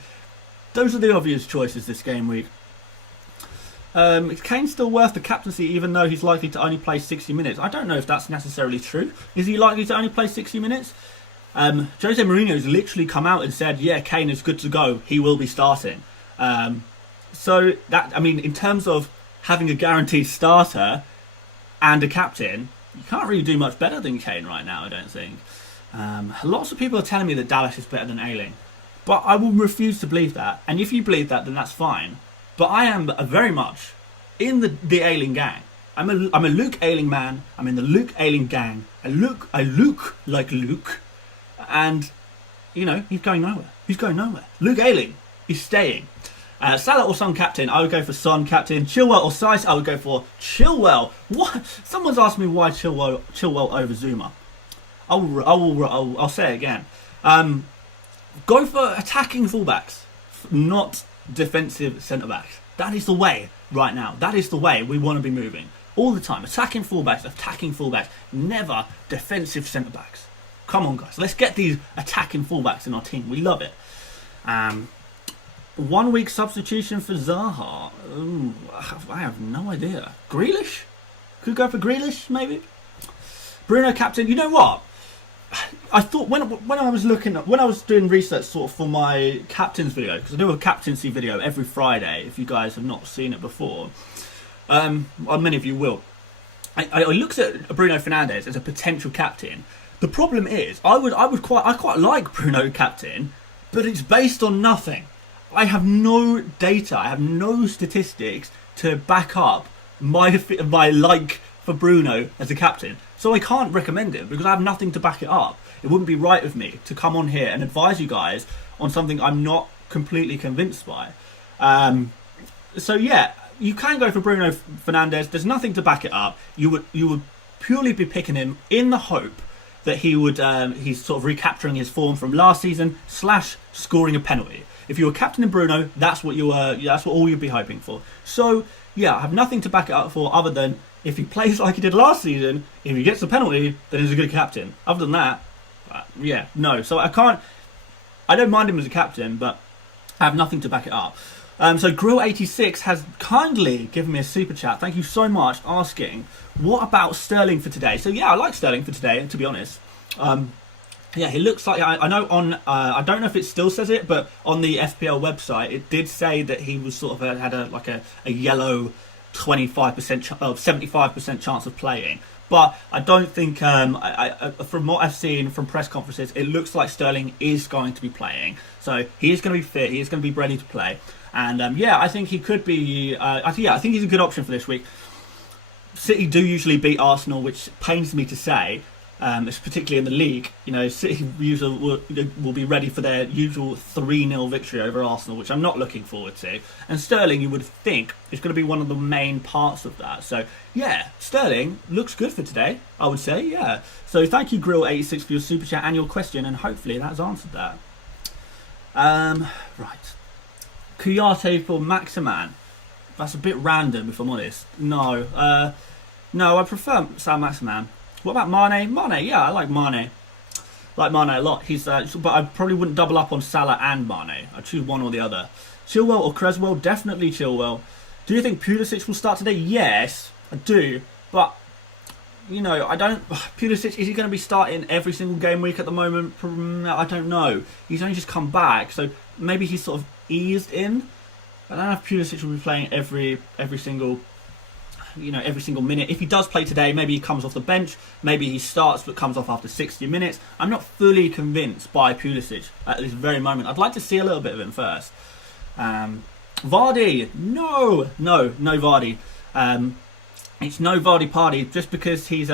Those are the obvious choices this game week. Is Kane still worth the captaincy even though he's likely to only play 60 minutes? I don't know if that's necessarily true. Is he likely to only play 60 minutes? Jose Mourinho's literally come out and said, yeah, Kane is good to go. He will be starting. So, that, I mean, in terms of having a guaranteed starter and a captain, you can't really do much better than Kane right now, I don't think. Lots of people are telling me that Dallas is better than Ayling. But I will refuse to believe that. And if you believe that, then that's fine. But I am very much in the Ayling gang. I'm a Luke Ayling man. I'm in the Luke Ayling gang. I look like Luke. And, you know, he's going nowhere. Luke Ayling is staying. Salah or Son captain, I would go for Son captain. Chilwell or Sice, I would go for Chilwell. What? Someone's asked me why Chilwell over Zuma. I'll say it again. Go for attacking fullbacks, not defensive centre-backs. That is the way right now. That is the way we want to be moving. All the time. Attacking fullbacks. Never defensive centre-backs. Come on, guys. Let's get these attacking fullbacks in our team. We love it. 1 week substitution for Zaha. Ooh, I have no idea. Grealish? Could go for Grealish, maybe? Bruno captain. You know what? I thought when I was doing research sort of for my captains video, because I do a captaincy video every Friday. If you guys have not seen it before, many of you will. I looked at Bruno Fernandes as a potential captain. The problem is, I quite like Bruno captain, but it's based on nothing. I have no data. I have no statistics to back up my like for Bruno as a captain. So I can't recommend it because I have nothing to back it up. It wouldn't be right of me to come on here and advise you guys on something I'm not completely convinced by. So yeah, you can go for Bruno Fernandes. There's nothing to back it up. You would purely be picking him in the hope that he's sort of recapturing his form from last season / scoring a penalty. If you were captaining Bruno, that's what all you'd be hoping for. So yeah, I have nothing to back it up for other than if he plays like he did last season, if he gets a penalty, then he's a good captain. Other than that, yeah, no. So I don't mind him as a captain, but I have nothing to back it up. So Grill86 has kindly given me a super chat. Thank you so much, asking, what about Sterling for today? So yeah, I like Sterling for today, to be honest. Yeah, he looks like, I know on, I don't know if it still says it, but on the FPL website, it did say that he was sort of had a yellow 25%, 75% chance of playing. But I don't think, from what I've seen from press conferences, it looks like Sterling is going to be playing. So he is going to be fit, he is going to be ready to play. And yeah, I think he could be, I think he's a good option for this week. City do usually beat Arsenal, which pains me to say. It's particularly in the league, you know, City usually will be ready for their usual 3-0 victory over Arsenal, which I'm not looking forward to. And Sterling, you would think, is going to be one of the main parts of that. So, yeah, Sterling looks good for today, I would say, yeah. So, thank you, Grill86, for your super chat and your question, and hopefully that's answered that. Right. Kuyate for Maximan. That's a bit random, if I'm honest. No, I prefer Sam Maximan. What about Mane? Mane, yeah, I like Mane. Like Mane a lot. But I probably wouldn't double up on Salah and Mane. I'd choose one or the other. Chilwell or Creswell? Definitely Chilwell. Do you think Pulisic will start today? Yes, I do. But, you know, I don't... Pulisic, is he going to be starting every single game week at the moment? I don't know. He's only just come back, so maybe he's sort of eased in. I don't know if Pulisic will be playing every single minute. If he does play today, maybe he comes off the bench. Maybe he starts but comes off after 60 minutes. I'm not fully convinced by Pulisic at this very moment. I'd like to see a little bit of him first. Vardy, no Vardy. It's no Vardy party just because he's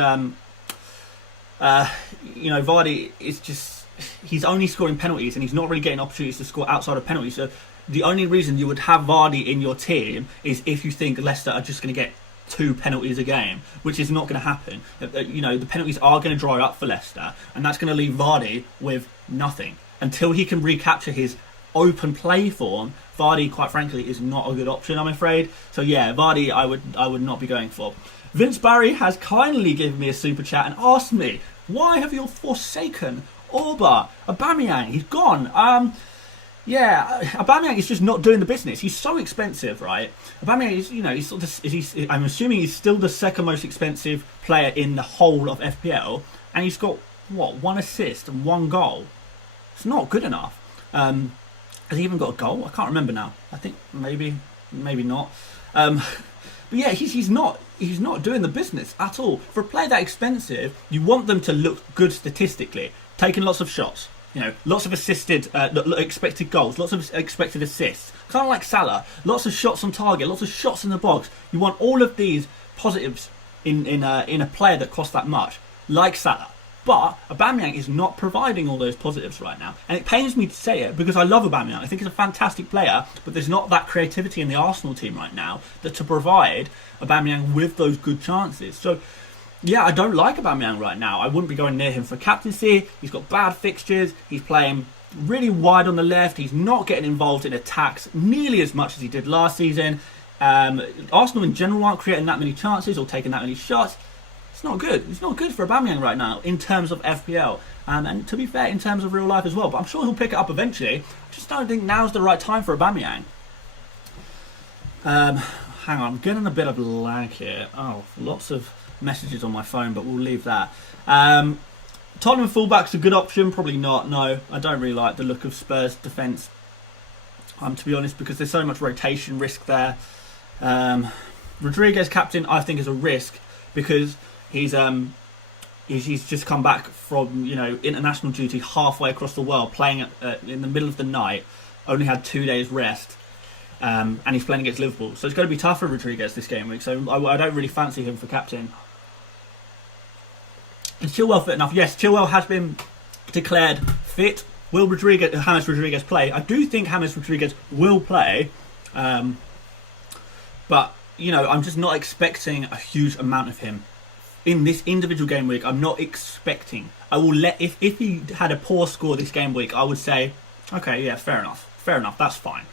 Vardy is just, he's only scoring penalties and he's not really getting opportunities to score outside of penalties. So the only reason you would have Vardy in your team is if you think Leicester are just going to get 2 penalties a game, which is not going to happen. You know, the penalties are going to dry up for Leicester, and that's going to leave Vardy with nothing until he can recapture his open play form. Vardy, quite frankly, is not a good option, I'm afraid. So yeah, Vardy, I would not be going for. Vince Barry has kindly given me a super chat and asked me, why have you forsaken Orba? Aubameyang, he's gone. Yeah, Aubameyang is just not doing the business. He's so expensive, right? Aubameyang is, you know, I'm assuming he's still the second most expensive player in the whole of FPL, and he's got, 1 assist and 1 goal. It's not good enough. Has he even got a goal? I can't remember now. I think maybe not. But yeah, he's not doing the business at all. For a player that expensive, you want them to look good statistically, taking lots of shots. You know, lots of expected goals, lots of expected assists. Kind of like Salah, lots of shots on target, lots of shots in the box. You want all of these positives in a player that costs that much, like Salah. But Aubameyang is not providing all those positives right now. And it pains me to say it because I love Aubameyang. I think he's a fantastic player, but there's not that creativity in the Arsenal team right now to provide Aubameyang with those good chances. So, yeah, I don't like Aubameyang right now. I wouldn't be going near him for captaincy. He's got bad fixtures. He's playing really wide on the left. He's not getting involved in attacks nearly as much as he did last season. Arsenal in general aren't creating that many chances or taking that many shots. It's not good. It's not good for Aubameyang right now in terms of FPL. And to be fair, in terms of real life as well. But I'm sure he'll pick it up eventually. I just don't think now's the right time for Aubameyang. Hang on, I'm getting a bit of lag here. Oh, lots of messages on my phone, but we'll leave that. Tottenham fullback's a good option. Probably not. No, I don't really like the look of Spurs defence. To be honest, because there's so much rotation risk there. Rodriguez captain, I think, is a risk because he's just come back from international duty halfway across the world, playing in the middle of the night. Only had 2 days rest, and he's playing against Liverpool, so it's going to be tough for Rodriguez this game week. So I don't really fancy him for captain. Is Chilwell fit enough? Yes, Chilwell has been declared fit. Will James Rodriguez play? I do think James Rodriguez will play, but I'm just not expecting a huge amount of him in this individual game week. I'm not expecting. I will if he had a poor score this game week, I would say, okay, yeah, fair enough, that's fine.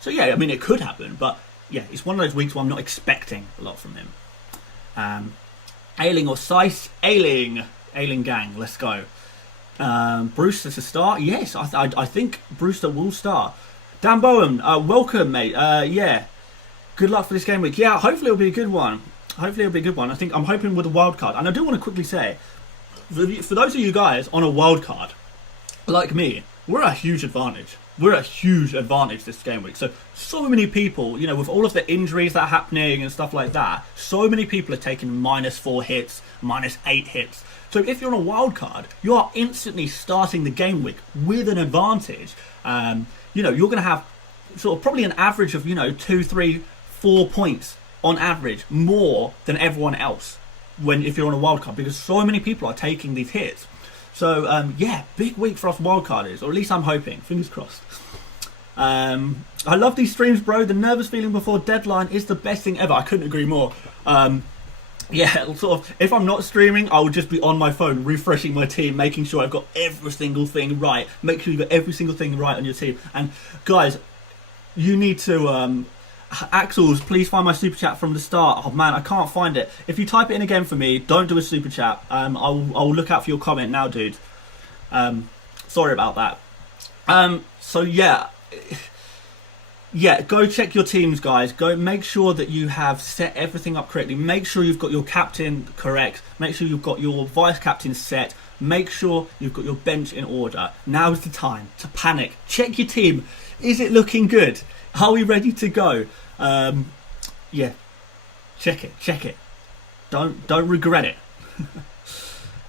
So yeah, I mean, it could happen, but yeah, it's one of those weeks where I'm not expecting a lot from him. Ailing or Sice? Ailing gang, let's go. Brewster to start? Yes, I think Brewster will start. Dan Bowen, welcome, mate. Yeah, good luck for this game week. Yeah, hopefully it'll be a good one. I'm hoping with a wildcard. And I do want to quickly say, for those of you guys on a wildcard, like me, we're at a huge advantage. This game week. So many people, with all of the injuries that are happening and stuff like that, so many people are taking -4 hits, -8 hits. So if you're on a wild card, you are instantly starting the game week with an advantage. You're going to have sort of probably an average of 2, 3, 4 points on average more than everyone else if you're on a wild card, because so many people are taking these hits. So, yeah, big week for us wildcarders, or at least I'm hoping. Fingers crossed. I love these streams, bro. The nervous feeling before deadline is the best thing ever. I couldn't agree more. Yeah, sort of, if I'm not streaming, I would just be on my phone, refreshing my team, making sure I've got every single thing right. Make sure you've got every single thing right on your team. And, guys, you need to... Axels, please find my super chat from the start. Oh man, I can't find it. If you type it in again for me, don't do a super chat. I'll look out for your comment now, dude. Sorry about that. So yeah, go check your teams, guys. Go make sure that you have set everything up correctly. Make sure you've got your captain correct. Make sure you've got your vice captain set. Make sure you've got your bench in order. Now's the time to panic. Check your team. Is it looking good? Are we ready to go? Yeah, check it. Don't regret it.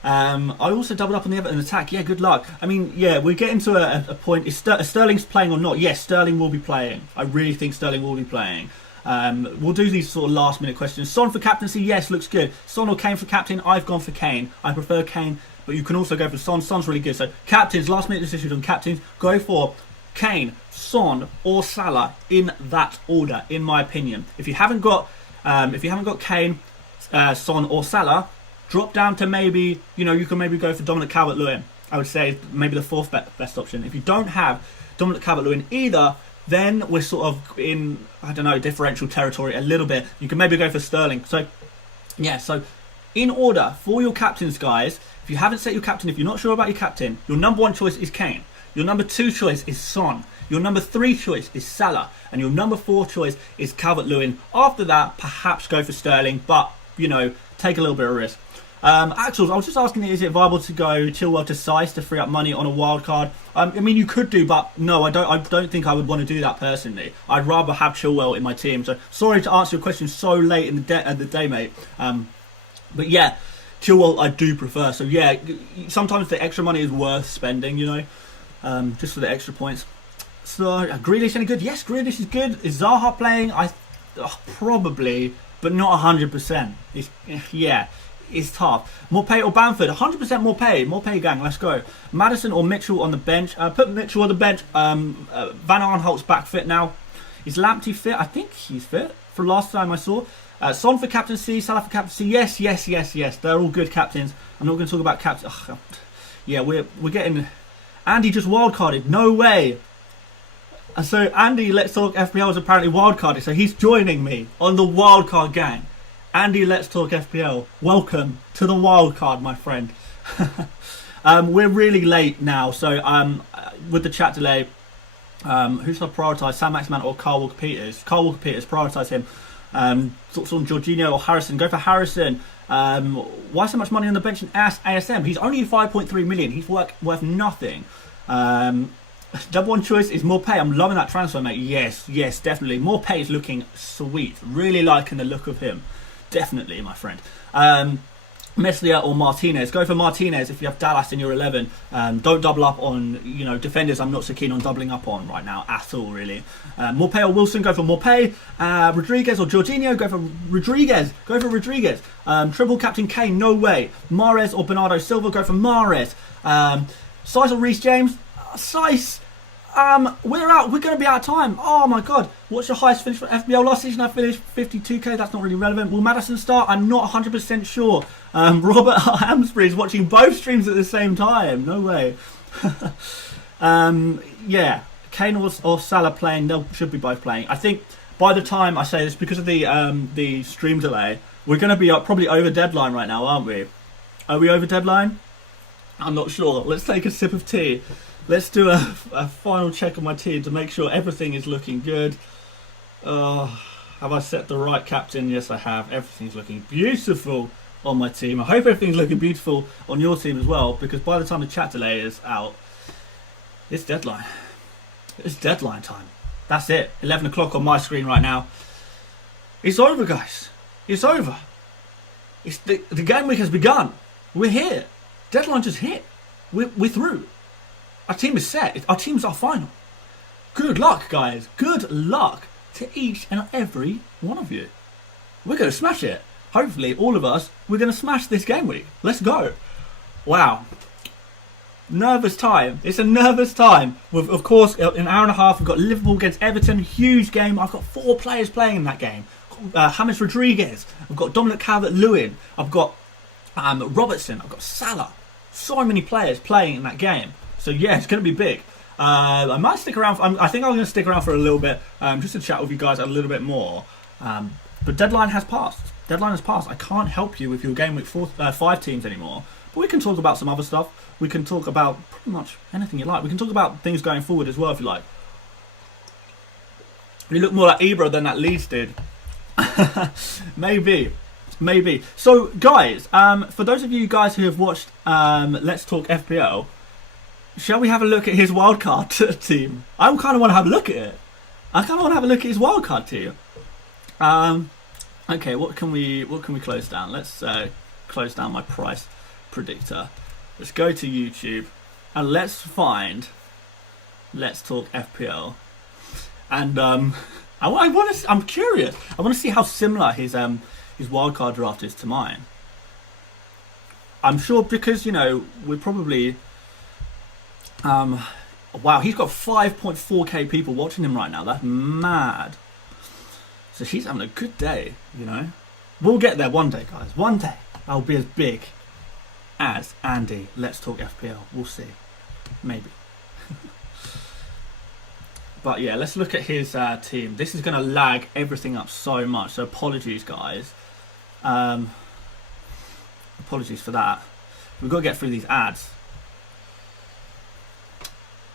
I also doubled up on the Everton attack. Yeah, good luck. I mean, yeah, we're getting to a point. Is Sterling's playing or not? Yes, Sterling will be playing. I really think Sterling will be playing. We'll do these sort of last minute questions. Son for captaincy, yes, looks good. Son or Kane for captain? I've gone for Kane. I prefer Kane, but you can also go for Son. Son's really good. So captains, last minute decisions on captains. Go for Kane, Son, or Salah in that order, in my opinion. If you haven't got Kane, Son, or Salah, drop down to maybe, you can maybe go for Dominic Calvert-Lewin. I would say maybe the fourth best option. If you don't have Dominic Calvert-Lewin either, then we're sort of in, I don't know, differential territory a little bit. You can maybe go for Sterling. So, yeah, so in order for your captains, guys, if you haven't set your captain, if you're not sure about your captain, your number 1 choice is Kane. Your number 2 choice is Son. Your number 3 choice is Salah. And your number 4 choice is Calvert-Lewin. After that, perhaps go for Sterling, but, take a little bit of risk. Axels, I was just asking, is it viable to go Chilwell to Size to free up money on a wild card? I mean, you could do, but no, I don't think I would want to do that personally. I'd rather have Chilwell in my team. So sorry to answer your question so late in the day, mate. But yeah, Chilwell I do prefer. So yeah, sometimes the extra money is worth spending, just for the extra points. So Grealish any good? Yes, Grealish is good. Is Zaha playing? Probably, but not 100%. It's tough. Morpay or Bamford? 100% Morpay. Morpay gang, let's go. Maddison or Mitchell on the bench? Put Mitchell on the bench. Van Aanholt's back fit now. Is Lamptey fit? I think he's fit for last time I saw. Son for captaincy, Salah for captaincy. Yes. They're all good captains. I'm not going to talk about captains. Yeah, we're getting... Andy just wildcarded. No way. And so Andy, Let's Talk FPL is apparently wildcarded. So he's joining me on the wildcard gang. Andy, Let's Talk FPL. Welcome to the wildcard, my friend. We're really late now. So with the chat delay, who should I prioritise? Sam Maximan or Carl Walker-Peters? Carl Walker-Peters, prioritise him. Thoughts on Jorginho or Harrison? Go for Harrison. Why so much money on the bench in ASM? He's only 5.3 million. He's worth nothing. Number 1 choice is Morpay. I'm loving that transfer, mate. Yes, definitely. Morpay is looking sweet. Really liking the look of him. Definitely, my friend. Meslier or Martinez? Go for Martinez if you have Dallas in your 11. Don't double up on, defenders. I'm not so keen on doubling up on right now at all, really. Morpay or Wilson? Go for Morpay. Rodriguez or Jorginho? Go for Rodriguez. Triple captain Kane? No way. Mahrez or Bernardo Silva? Go for Mahrez. Size or Reece James? Size. We're out. We're going to be out of time. Oh my god. What's your highest finish for FBL last season? I finished 52k. That's not really relevant. Will Maddison start? I'm not 100% sure. Robert Hamsbury is watching both streams at the same time. No way. Yeah. Kane or Salah playing? They should be both playing. I think by the time I say this, because of the stream delay, we're going to be probably over deadline right now, aren't we? Are we over deadline? I'm not sure. Let's take a sip of tea. Let's do a final check on my team to make sure everything is looking good. Have I set the right captain? Yes, I have. Everything's looking beautiful on my team. I hope everything's looking beautiful on your team as well, because by the time the chat delay is out, it's deadline. It's deadline time. That's it. 11 o'clock on my screen right now. It's over, guys. It's over. The game week has begun. We're here. Deadline just hit. We're through. Our team is set. Our team's our final. Good luck, guys. Good luck to each and every one of you. We're going to smash it. Hopefully, all of us, we're going to smash this game week. Let's go. Wow. Nervous time. It's a nervous time. With, of course, in an hour and a half, we've got Liverpool against Everton. Huge game. I've got 4 players playing in that game. James Rodriguez. I've got Dominic Calvert-Lewin. I've got Robertson. I've got Salah. So many players playing in that game. So yeah, it's going to be big. I might stick around. I think I'm going to stick around for a little bit, just to chat with you guys a little bit more. But deadline has passed. Deadline has passed. I can't help you with your Game Week 5 teams anymore. But we can talk about some other stuff. We can talk about pretty much anything you like. We can talk about things going forward as well if you like. You look more like Ibra than that Leeds did. Maybe. So, guys, for those of you guys who have watched Let's Talk FPL, shall we have a look at his wildcard team? I kind of want to have a look at it. I kind of want to have a look at his wildcard team. Okay, what can we close down? Let's close down my price predictor. Let's go to YouTube and let's find Let's Talk FPL. And I'm curious. I want to see how similar his wildcard draft is to mine. I'm sure because we're probably wow, he's got 5.4k people watching him right now. That's mad. So she's having a good day, We'll get there one day, guys. One day I'll be as big as Andy. Let's Talk FPL. We'll see. Maybe. But yeah, let's look at his team. This is going to lag everything up so much. So apologies, guys. Apologies for that. We've got to get through these ads.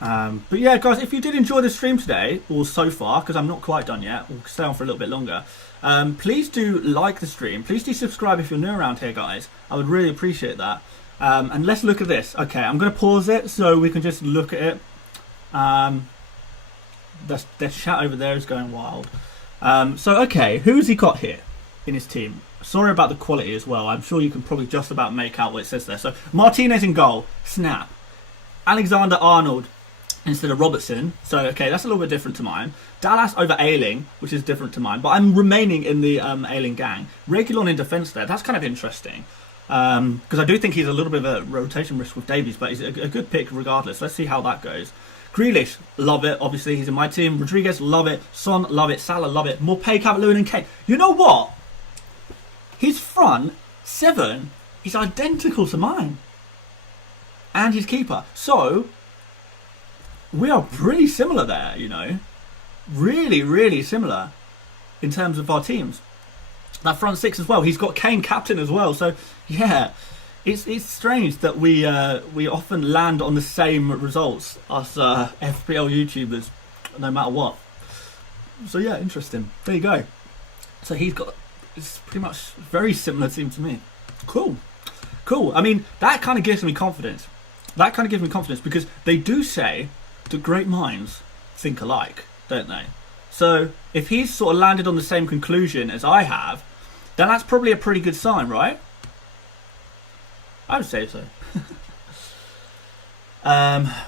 But yeah, guys, if you did enjoy the stream today, or so far, because I'm not quite done yet, we'll stay on for a little bit longer. Please do like the stream. Please do subscribe if you're new around here, guys. I would really appreciate that. And let's look at this. Okay, I'm going to pause it so we can just look at it. The chat over there is going wild. So, okay, who's he got here in his team? Sorry about the quality as well. I'm sure you can probably just about make out what it says there. So, Martinez in goal. Snap. Alexander-Arnold instead of Robertson. So, okay, that's a little bit different to mine. Dallas over Ayling, which is different to mine. But I'm remaining in the Ayling gang. Reguilon in defence there. That's kind of interesting. Because I do think he's a little bit of a rotation risk with Davies. But he's a good pick regardless. Let's see how that goes. Grealish, love it. Obviously, he's in my team. Rodriguez, love it. Son, love it. Salah, love it. More pay cap, Lewin and Kane. You know what? His front 7 is identical to mine. And his keeper. So, we are pretty similar there, Really, really similar in terms of our teams. That front 6 as well. He's got Kane captain as well. So, yeah. It's strange that we often land on the same results as FPL YouTubers, no matter what. So yeah, interesting. There you go. So it's pretty much very similar team to me. Cool. I mean, that kind of gives me confidence. Because they do say that great minds think alike, don't they? So if he's sort of landed on the same conclusion as I have, then that's probably a pretty good sign, right? I would say so.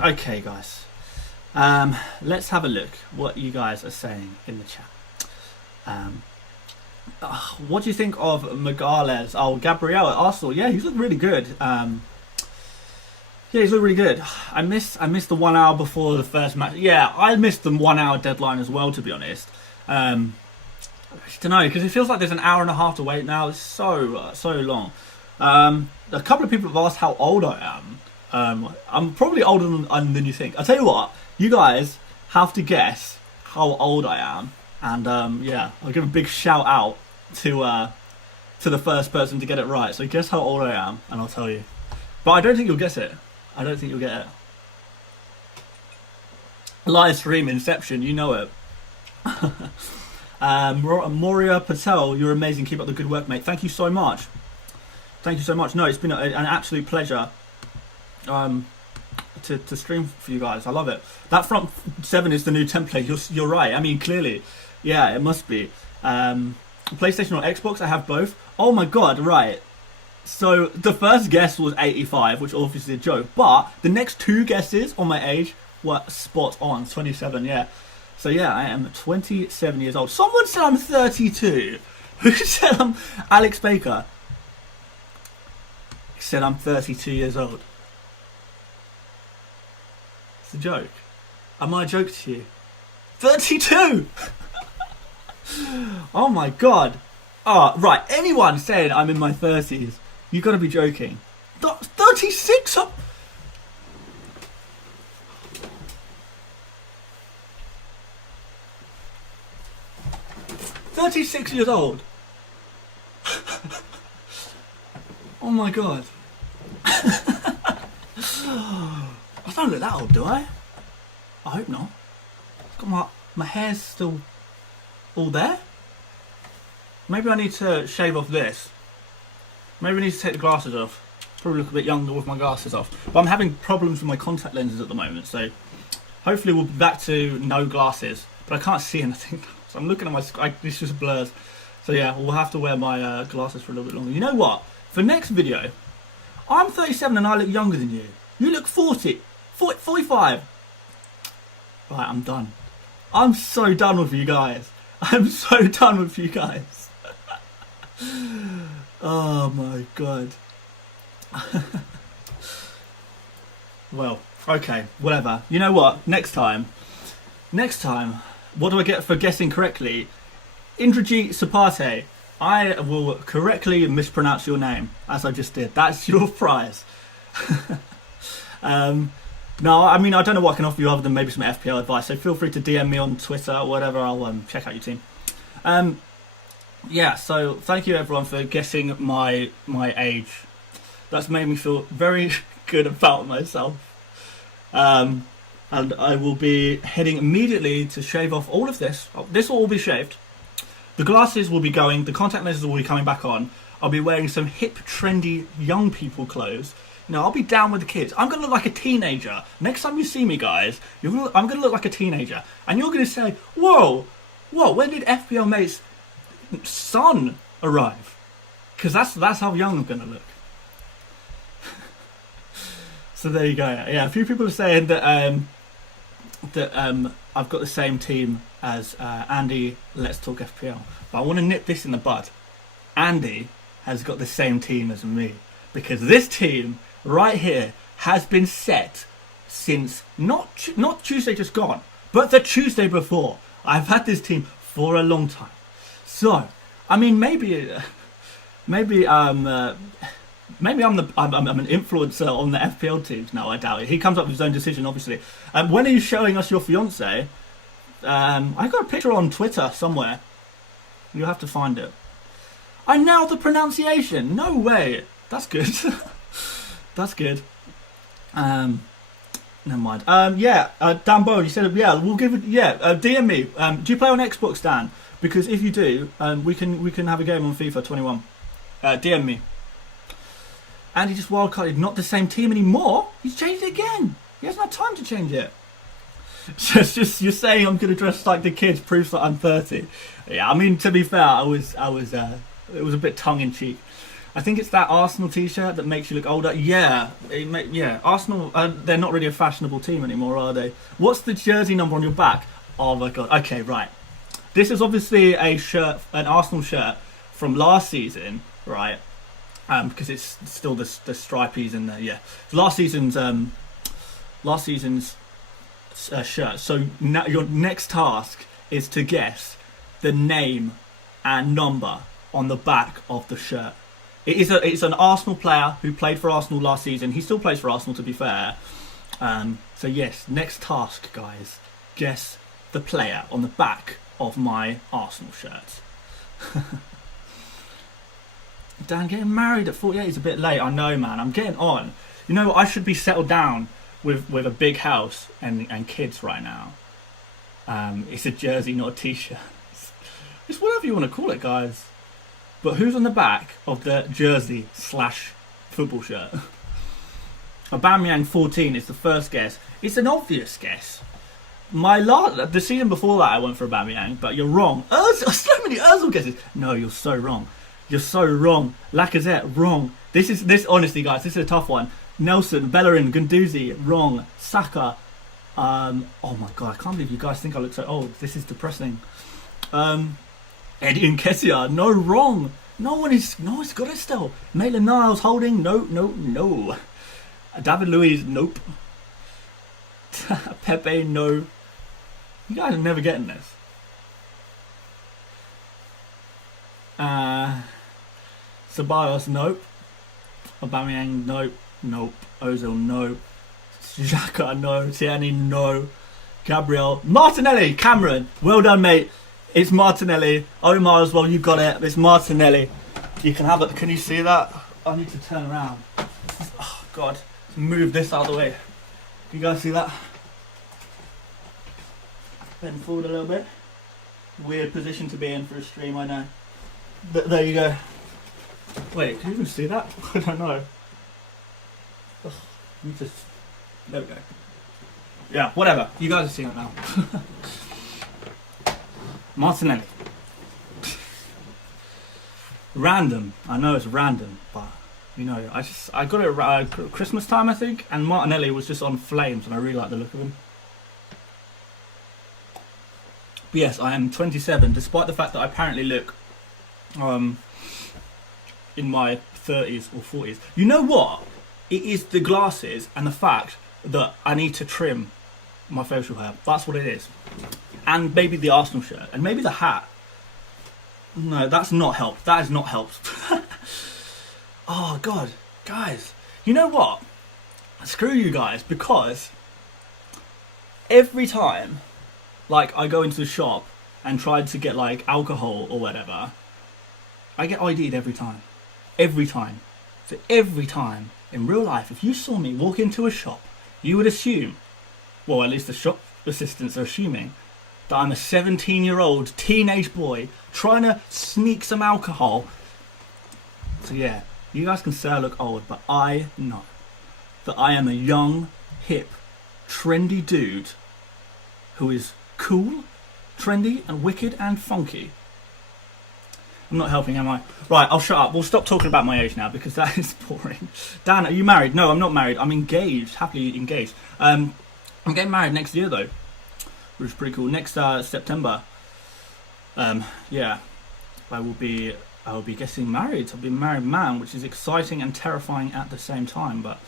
Okay, guys. Let's have a look what you guys are saying in the chat. What do you think of Magalhaes? Oh, Gabriel at Arsenal. Yeah, he's looked really good. Yeah, he's looked really good. I missed the 1 hour before the first match. Yeah, I missed the 1 hour deadline as well, to be honest. I don't know, because it feels like there's an hour and a half to wait now. It's so long. A couple of people have asked how old I am. I'm probably older than you think. I'll tell you what, you guys have to guess how old I am. And yeah, I'll give a big shout out to the first person to get it right. So guess how old I am, and I'll tell you. But I don't think you'll guess it. I don't think you'll get it. Live stream Inception, you know it. Moria Patel, you're amazing. Keep up the good work, mate. Thank you so much. No, it's been an absolute pleasure to stream for you guys. I love it. That front 7 is the new template. You're right. I mean, clearly. Yeah, it must be. PlayStation or Xbox, I have both. Oh my god, right. So the first guess was 85, which obviously is a joke. But the next 2 guesses on my age were spot on. 27, yeah. So yeah, I am 27 years old. Someone said I'm 32. Who said I'm Alex Baker? Said I'm 32 years old. It's a joke. Am I a joke to you? 32! Oh my god. Oh, right. Anyone saying I'm in my 30s, you got to be joking. 36? 36 years old. Oh my god. I don't look that old, do I? I hope not. Got my hair's still all there. Maybe I need to shave off this. Maybe I need to take the glasses off. Probably look a bit younger with my glasses off. But I'm having problems with my contact lenses at the moment, so hopefully we'll be back to no glasses. But I can't see anything. So I'm looking at my screen. This just blurs. So yeah, we'll have to wear my glasses for a little bit longer. You know what? For next video, I'm 37 and I look younger than you. You look 40, 45. Right, I'm done. I'm so done with you guys. I'm so done with you guys. Oh my god. Well, okay, whatever. You know what? Next time, what do I get for guessing correctly? Indrajit Sapate. I will correctly mispronounce your name, as I just did. That's your prize. No, I mean, I don't know what I can offer you other than maybe some FPL advice, so feel free to DM me on Twitter or whatever. I'll check out your team. Yeah, so thank you everyone for guessing my age. That's made me feel very good about myself. And I will be heading immediately to shave off all of this. This will all be shaved. The glasses will be going, the contact lenses will be coming back on. I'll be wearing some hip, trendy, young people clothes. You know, I'll be down with the kids. I'm going to look like a teenager. Next time you see me, guys, I'm going to look like a teenager. And you're going to say, whoa, when did FPL Mate's son arrive? Because that's how young I'm going to look. So there you go. Yeah, a few people are saying that I've got the same team as Andy, Let's Talk FPL. But I want to nip this in the bud. Andy has got the same team as me. Because this team right here has been set since not Tuesday just gone, but the Tuesday before. I've had this team for a long time. So, I mean, maybe I'm an influencer on the FPL teams. No, I doubt it. He comes up with his own decision, obviously. When are you showing us your fiance? I got a picture on Twitter somewhere. You'll have to find it. I nailed the pronunciation. No way. That's good. That's good. Never mind. Dan Bowen, you said, yeah, we'll give it. Yeah, DM me. Do you play on Xbox, Dan? Because if you do, we can have a game on FIFA 21. DM me. And he just wildcarded, not the same team anymore. He's changed it again. He hasn't had time to change it. So it's just, you're saying I'm going to dress like the kids proves that I'm 30. Yeah, I mean, to be fair, it was a bit tongue in cheek. I think it's that Arsenal t-shirt that makes you look older. Yeah, Arsenal, they're not really a fashionable team anymore, are they? What's the jersey number on your back? Oh my god. Okay, right. This is obviously an Arsenal shirt from last season, right? Because it's still the stripies in there. Yeah, last season's shirt. So now your next task is to guess the name and number on the back of the shirt. It's an Arsenal player who played for Arsenal last season. He still plays for Arsenal, to be fair. So yes, next task, guys. Guess the player on the back of my Arsenal shirt. Dan, getting married at 48 is a bit late. I know, man. I'm getting on. You know what? I should be settled down with a big house and kids right now. It's a jersey, not a t-shirt. It's whatever you want to call it, guys. But who's on the back of the jersey / football shirt? Aubameyang 14 is the first guess. It's an obvious guess. The season before that I went for Aubameyang, but you're wrong. So many Ozil guesses. No, you're so wrong. You're so wrong. Lacazette, wrong. This honestly, guys, this is a tough one. Nelson, Bellerin, Guendouzi, wrong. Saka. Oh my god, I can't believe you guys think I look so old. This is depressing. Eddie and Kessia, no, wrong. No one's got it still. Maitland Niles holding, no. David Luiz, nope. Pepe, no. You guys are never getting this. Ceballos, nope. Aubameyang, nope. Ozil, no. Xhaka, no. Tierney, no. Gabriel, Martinelli, Cameron, well done, mate. It's Martinelli. Omar as well, you got it. It's Martinelli. You can have it. Can you see that? I need to turn around. Oh, God. Let's move this out of the way. Can you guys see that? Bend forward a little bit. Weird position to be in for a stream, I know. There you go. Wait, can you even see that? I don't know. Ugh, there we go. Yeah, whatever. You guys are seeing it now. Martinelli. Random. I know it's random, but you know, I got it at Christmas time, I think, and Martinelli was just on flames, and I really like the look of him. But yes, I am 27, despite the fact that I apparently look in my 30s or 40s. You know what? It is the glasses and the fact that I need to trim my facial hair. That's what it is. And maybe the Arsenal shirt. And maybe the hat. No, that's not helped. That has not helped. Oh, God. Guys, you know what? Screw you guys, because every time, like, I go into the shop and try to get, like, alcohol or whatever, I get ID'd every time. Every time. So every time in real life, if you saw me walk into a shop, you would assume, well, at least the shop assistants are assuming, that I'm a 17-year-old teenage boy trying to sneak some alcohol. So yeah, you guys can say I look old, but I know that I am a young, hip, trendy dude who is cool, trendy, and wicked and funky. I'm not helping, am I? Right, I'll shut up. We'll stop talking about my age now because that is boring. Dan, are you married? No, I'm not married. I'm engaged, happily engaged. I'm getting married next year though, which is pretty cool. Next September. Yeah, I will be getting married. I'll be a married man, which is exciting and terrifying at the same time. But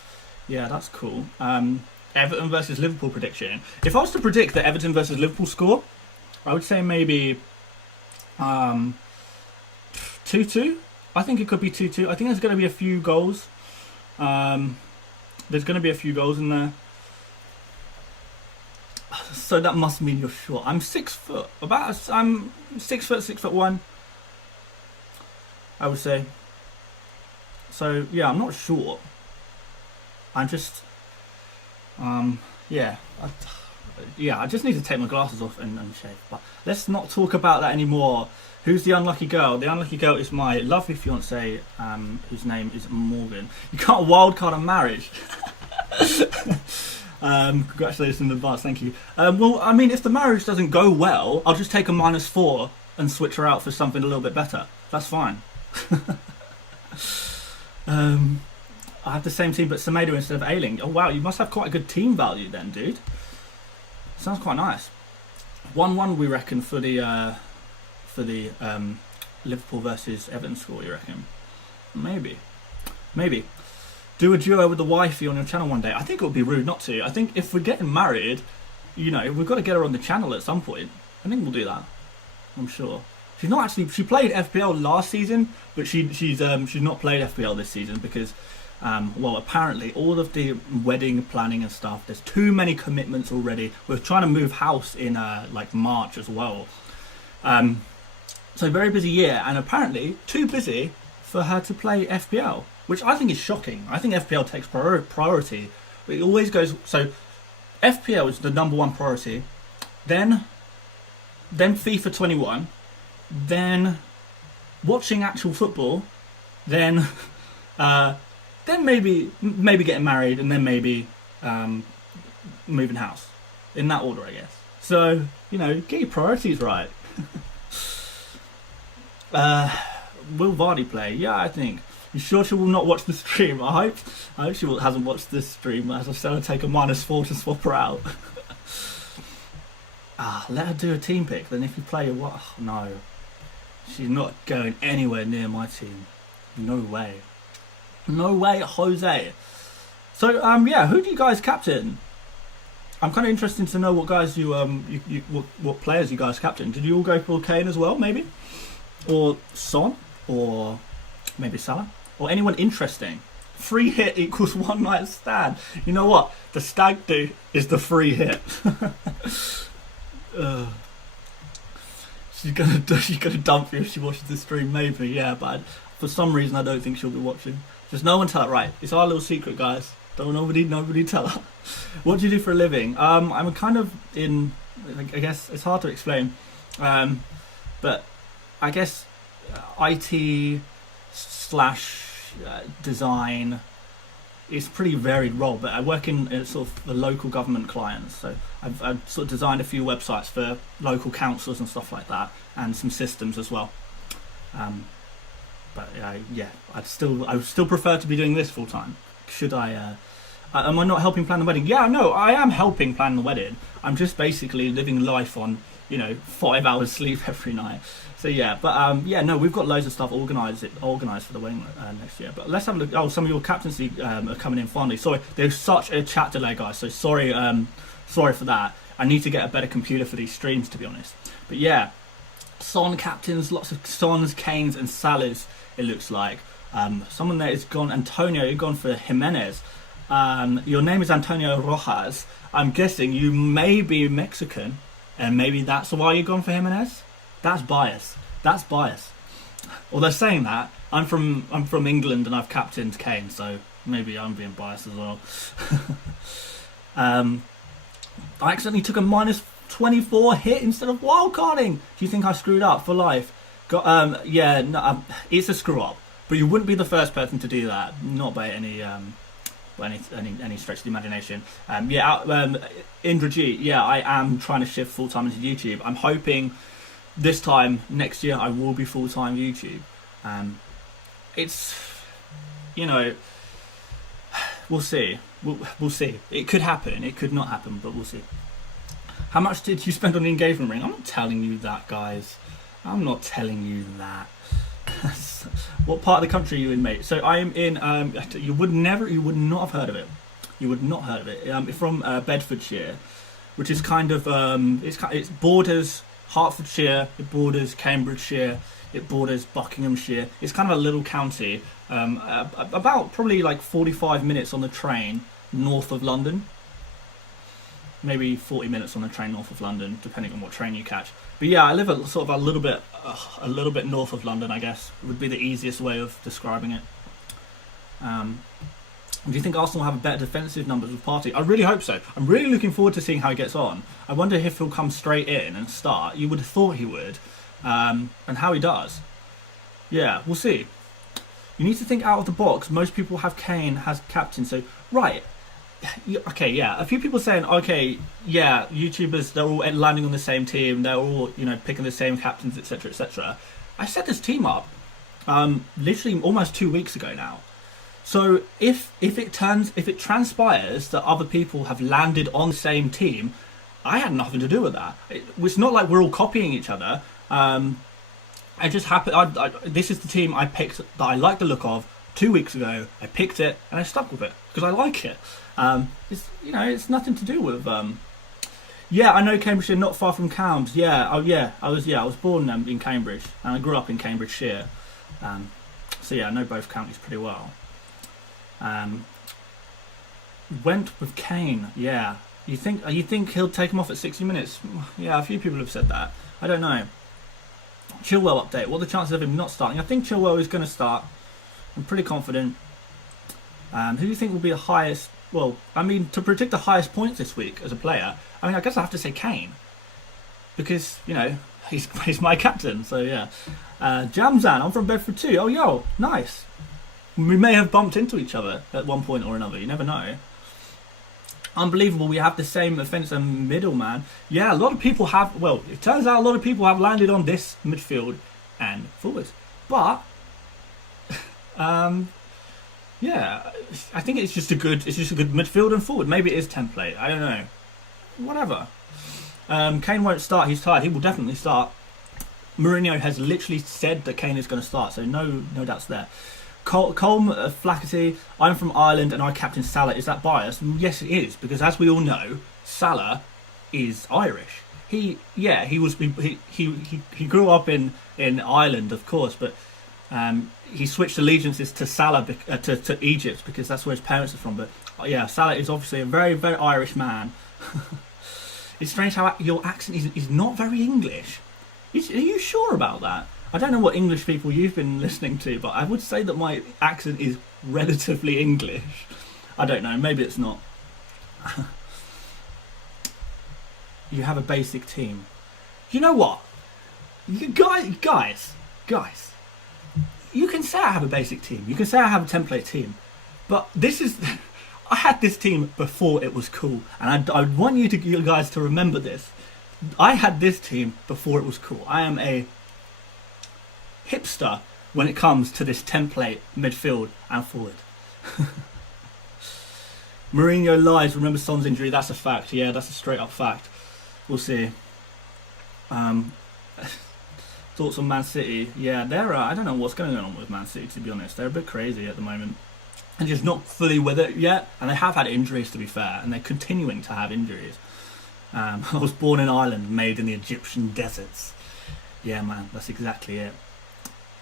yeah, that's cool. Everton versus Liverpool prediction. If I was to predict the Everton versus Liverpool score, I would say maybe 2-2. I think it could be 2-2. I think there's going to be a few goals. There's going to be a few goals in there. So that must mean you're short. I'm 6 foot. I'm 6 foot, 6'1". I would say. So yeah, I'm not short. I'm just, yeah. I just need to take my glasses off and shave. But let's not talk about that anymore. Who's the unlucky girl? The unlucky girl is my lovely fiancée, whose name is Morgan. You can't wildcard a marriage. Congratulations in advance, thank you. Well, I mean, if the marriage doesn't go well, I'll just take a -4 and switch her out for something a little bit better. That's fine. I have the same team but Semedo instead of Ayling. Oh wow, you must have quite a good team value then, dude. Sounds quite nice. 1-1 we reckon for the Liverpool versus Everton score, you reckon? Maybe. Do a duo with the wifey on your channel one day. I think it would be rude not to. I think if we're getting married, you know, we've got to get her on the channel at some point. I think we'll do that. I'm sure. She's not actually. She played FPL last season, but she's not played FPL this season because, well, apparently all of the wedding planning and stuff. There's too many commitments already. We're trying to move house in like March as well. So very busy year, and apparently too busy for her to play FPL, which I think is shocking. I think FPL takes priority. It always goes, so FPL is the #1 priority, then FIFA 21, then watching actual football, then maybe getting married, and then maybe moving house. In that order, I guess. So, you know, get your priorities right. Will Vardy play? Yeah, I think. You sure she will not watch the stream? I hope she hasn't watched this stream. As I said, I'll take a -4 to swap her out. Let her do a team pick. Then if you play a what? Oh, no, she's not going anywhere near my team. No way. No way, Jose. So yeah, who do you guys captain? I'm kind of interested to know what guys what players you guys captain. Did you all go for Kane as well, maybe? Or Son? Or maybe Salah? Or anyone interesting? Free hit equals one night stand. You know what? The stag do is the free hit. she's gonna dump you if she watches the stream, maybe. Yeah, but for some reason I don't think she'll be watching. Just no one tell her. Right, it's our little secret, guys. Don't nobody tell her. What do you do for a living? I'm kind of in. I guess it's hard to explain, but I guess IT slash design. It's a pretty varied role, but I work in sort of the local government clients. So I've sort of designed a few websites for local councils and stuff like that, and some systems as well. But yeah, I would still prefer to be doing this full time. Should I? Am I not helping plan the wedding? Yeah, no, I am helping plan the wedding. I'm just basically living life on 5 hours sleep every night. So yeah, but yeah, no, we've got loads of stuff organised for the wedding next year. But let's have a look. Oh, some of your captaincy are coming in finally. Sorry, there's such a chat delay, guys. So sorry for that. I need to get a better computer for these streams, to be honest. But yeah, Son captains, lots of Sons, Kanes, and Salahs. It looks like someone there is gone. Antonio, you've gone for Jimenez. Your name is Antonio Rojas. I'm guessing you may be Mexican, and maybe that's why you've gone for Jimenez. That's bias. Although saying that, I'm from England and I've captained Kane, so maybe I'm being biased as well. I accidentally took a -24 hit instead of wildcarding. Do you think I screwed up for life? Yeah, no, it's a screw up, but you wouldn't be the first person to do that. Not by any stretch of the imagination. Indra G. Yeah, I am trying to shift full time into YouTube. I'm hoping this time next year I will be full time YouTube. It's we'll see. We'll see. It could happen. It could not happen, but we'll see. How much did you spend on the engagement ring? I'm not telling you that, guys. I'm not telling you that. What part of the country are you in, mate? So I am in. You would not have heard of it. You would not heard of it. It's from Bedfordshire, which is kind of it borders Hertfordshire, it borders Cambridgeshire, it borders Buckinghamshire. It's kind of a little county, about probably like 45 minutes on the train north of London. Maybe 40 minutes on the train north of London, depending on what train you catch. But yeah, I live a little bit north of London, I guess, would be the easiest way of describing it. Do you think Arsenal will have better defensive numbers with Partey? I really hope so. I'm really looking forward to seeing how he gets on. I wonder if he'll come straight in and start. You would have thought he would. And how he does. Yeah, we'll see. You need to think out of the box. Most people have Kane as captain. So, right. Okay, yeah. A few people saying, okay, yeah, YouTubers, they're all landing on the same team. They're all, picking the same captains, etc., etc. I set this team up literally almost 2 weeks ago now. So if it transpires that other people have landed on the same team, I had nothing to do with that. It's not like we're all copying each other. I just happened. This is the team I picked that I like the look of 2 weeks ago. I picked it and I stuck with it because I like it. It's nothing to do with. Yeah, I know Cambridgeshire, not far from Cambs. Yeah, I was born in Cambridge and I grew up in Cambridgeshire. So yeah, I know both counties pretty well. Went with Kane. Yeah, you think he'll take him off at 60 minutes? Yeah, a few people have said that. I don't know. Chilwell update. What are the chances of him not starting? I think Chilwell is going to start. I'm pretty confident. Who do you think will be the highest? Well, I mean, to predict the highest points this week as a player, I mean, I guess I have to say Kane because he's my captain. So yeah, Jamzan. I'm from Bedford too. Oh yo, nice. We may have bumped into each other at one point or another. You never know. Unbelievable. We have the same offence and middle, man. Yeah, a lot of people have. Well, it turns out a lot of people have landed on this midfield and forwards. But yeah, I think it's just a good midfield and forward. Maybe it is template. I don't know. Whatever. Kane won't start. He's tired. He will definitely start. Mourinho has literally said that Kane is going to start, so no doubts there. Colm Flaherty, I'm from Ireland and I captain Salah. Is that biased? Yes, it is, because as we all know, Salah is Irish. He grew up in Ireland, of course, but he switched allegiances to Salah to Egypt because that's where his parents are from. But yeah, Salah is obviously a very, very Irish man. It's strange how your accent is not very English. Are you sure about that? I don't know what English people you've been listening to, but I would say that my accent is relatively English. I don't know, maybe it's not. You have a basic team. You know what? You guys, you can say I have a basic team. You can say I have a template team. But this is... I had this team before it was cool. And I want you guys to remember this. I had this team before it was cool. I am a hipster when it comes to this template, midfield and forward. Mourinho lies. Remember Son's injury. That's a fact. Yeah, that's a straight up fact. We'll see. Thoughts on Man City? Yeah, I don't know what's going on with Man City, to be honest. They're a bit crazy at the moment. And just not fully with it yet. And they have had injuries, to be fair. And they're continuing to have injuries. I was born in Ireland, made in the Egyptian deserts. Yeah, man, that's exactly it.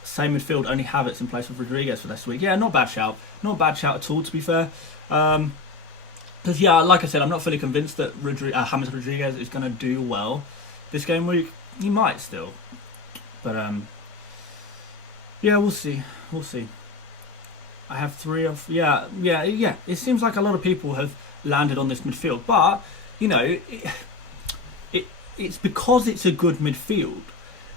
Same midfield, only Havertz in place of Rodriguez for this week. Yeah, not bad shout. Not bad shout at all, to be fair. Because, yeah, like I said, I'm not fully convinced that James Rodriguez is going to do well this game week. He might still. But, yeah, we'll see. We'll see. I have three of... Yeah. It seems like a lot of people have landed on this midfield. But, you know, it's because it's a good midfield.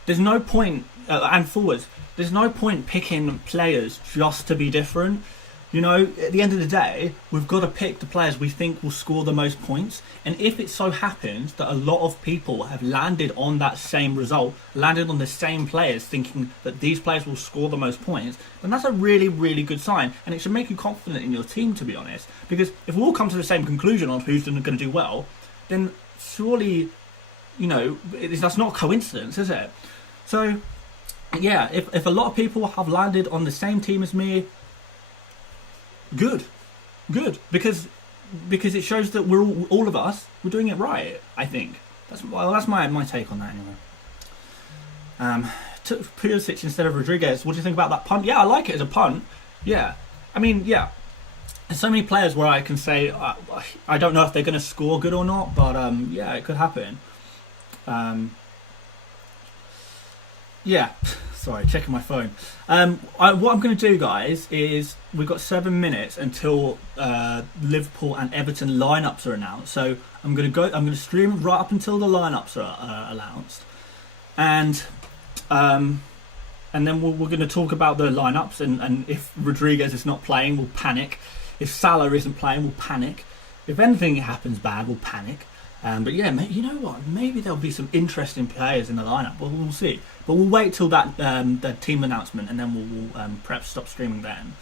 There's no point... and forwards. There's no point picking players just to be different. You know, at the end of the day, we've got to pick the players we think will score the most points. And if it so happens that a lot of people have landed on that same result, landed on the same players, thinking that these players will score the most points, then that's a really, really good sign. And it should make you confident in your team, to be honest. Because if we all come to the same conclusion on who's going to do well, then surely, you know, that's not a coincidence, is it? So, yeah, if a lot of people have landed on the same team as me, good, because it shows that we're all of us, we're doing it right. I think that's my take on that anyway. Took Pulisic instead of Rodriguez. What do you think about that punt? Yeah, I like it as a punt. Yeah, I mean, yeah. There's so many players where I can say I don't know if they're going to score good or not, but yeah, it could happen. Yeah. Sorry, checking my phone. What I'm going to do, guys, is we've got 7 minutes until Liverpool and Everton lineups are announced. So I'm going to stream right up until the lineups are announced, and then we're going to talk about the lineups. And if Rodriguez is not playing, we'll panic. If Salah isn't playing, we'll panic. If anything happens bad, we'll panic. But yeah, you know what? Maybe there'll be some interesting players in the lineup. Well, we'll see. But we'll wait till that the team announcement, and then we'll perhaps stop streaming then.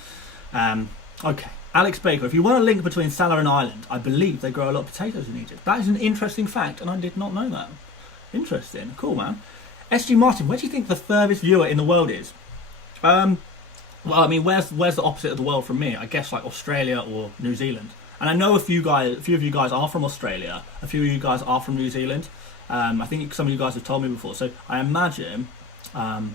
Okay, Alex Baker. If you want a link between Salah and Ireland, I believe they grow a lot of potatoes in Egypt. That is an interesting fact, and I did not know that. Interesting. Cool, man. SG Martin, where do you think the furthest viewer in the world is? Well, I mean, where's the opposite of the world from me? I guess like Australia or New Zealand. And I know a few of you guys are from Australia. A few of you guys are from New Zealand. I think some of you guys have told me before. So I imagine, yeah,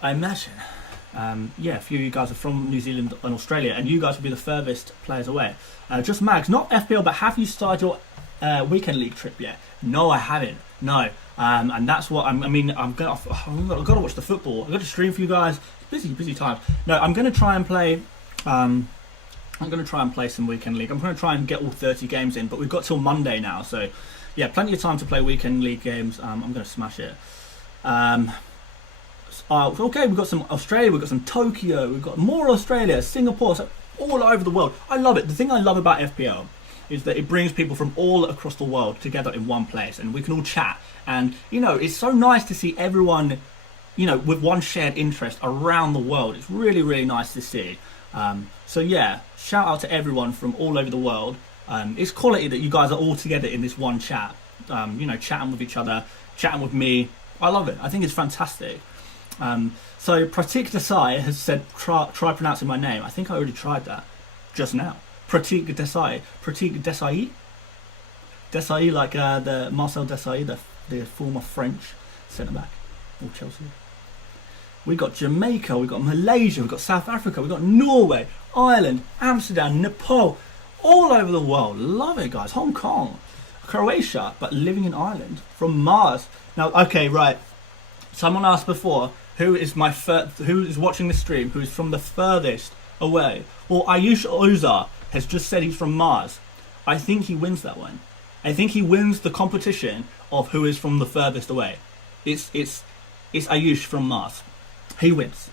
a few of you guys are from New Zealand and Australia, and you guys will be the furthest players away. Just Mags, not FPL, but have you started your weekend league trip yet? No, I haven't. No, and that's what I've got to watch the football. I've got to stream for you guys. Busy times. No, I'm going to try and play. I'm going to try and play some weekend league. I'm going to try and get all 30 games in, but we've got till Monday now, so yeah, plenty of time to play weekend league games. I'm going to smash it. Okay, we've got some Australia, we've got some Tokyo, we've got more Australia, Singapore, so all over the world. I love it. The thing I love about FPL is that it brings people from all across the world together in one place, and we can all chat. And, you know, it's so nice to see everyone, you know, with one shared interest around the world. It's really, really nice to see. So yeah, shout out to everyone from all over the world. It's quality that you guys are all together in this one chat. You know, chatting with each other, chatting with me. I love it. I think it's fantastic. So Pratik Desai has said, try pronouncing my name. I think I already tried that just now. Pratik Desai. Pratik Desai? Desai, like the Marcel Desai, the former French centre-back or Chelsea. We got Jamaica, we got Malaysia, we got South Africa, we got Norway, Ireland, Amsterdam, Nepal, all over the world. Love it, guys. Hong Kong. Croatia, but living in Ireland. From Mars. Now, okay, right. Someone asked before, who is watching the stream, who is from the furthest away? Well, Ayush Ozar has just said he's from Mars. I think he wins that one. I think he wins the competition of who is from the furthest away. It's Ayush from Mars. He wins.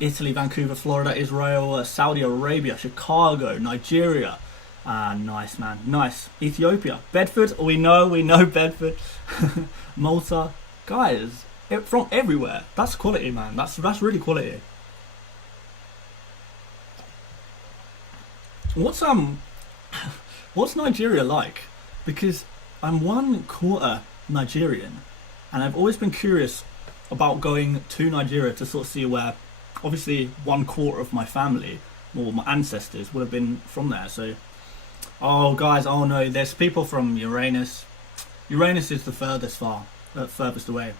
Italy, Vancouver, Florida, Israel, Saudi Arabia, Chicago, Nigeria. Nice, man. Nice. Ethiopia. Bedford. We know Bedford. Malta. Guys, from everywhere. That's quality, man. That's really quality. What's Nigeria like? Because I'm 1/4 Nigerian, and I've always been curious about going to Nigeria to sort of see where, obviously, 1/4 of my family, or my ancestors, would have been from there. So, oh guys, oh no, there's people from Uranus. Uranus is the furthest away.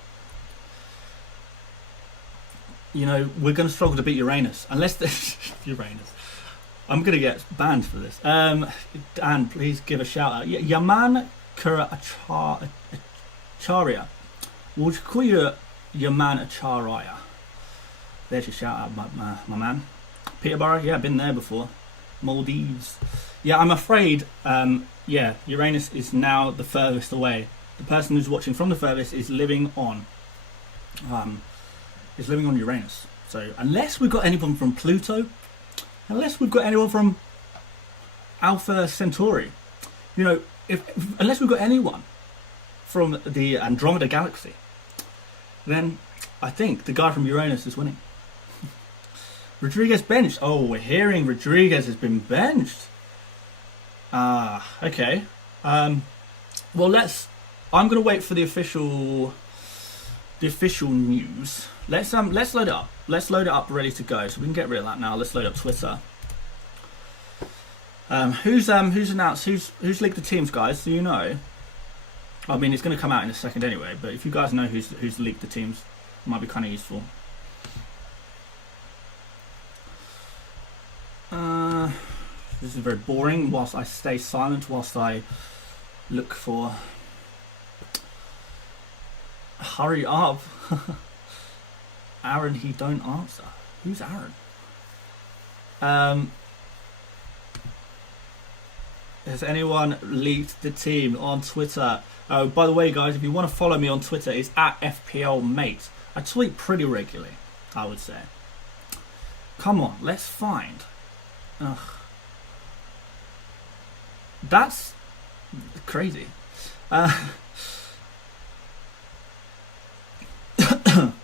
You know, we're going to struggle to beat Uranus unless there's Uranus. I'm going to get banned for this. Dan, please give a shout out. Yaman Kura Acharya. We'll call you Yaman Acharya. There's your shout out, my man. Peterborough, yeah, been there before. Maldives. Yeah, I'm afraid, Uranus is now the furthest away. The person who's watching from the furthest is living on Uranus. So unless we've got anyone from Pluto, unless we've got anyone from Alpha Centauri, you know, unless we've got anyone from the Andromeda Galaxy, then I think the guy from Uranus is winning. Rodriguez benched. Oh, we're hearing Rodriguez has been benched. Okay. Well, I'm gonna wait for the official news. Let's load it up. Let's load it up, ready to go, so we can get rid of that now. Let's load up Twitter. Who's announced? Who's leaked the teams, guys? Do you know? I mean, it's going to come out in a second anyway. But if you guys know who's leaked the teams, it might be kind of useful. This is very boring. Whilst I stay silent, whilst I look for. Hurry up. Aaron, he don't answer. Who's Aaron? Has anyone leaked the team on Twitter? Oh, by the way, guys, if you want to follow me on Twitter, it's at FPL Mate. I tweet pretty regularly, I would say. Come on, let's find. Ugh. That's crazy.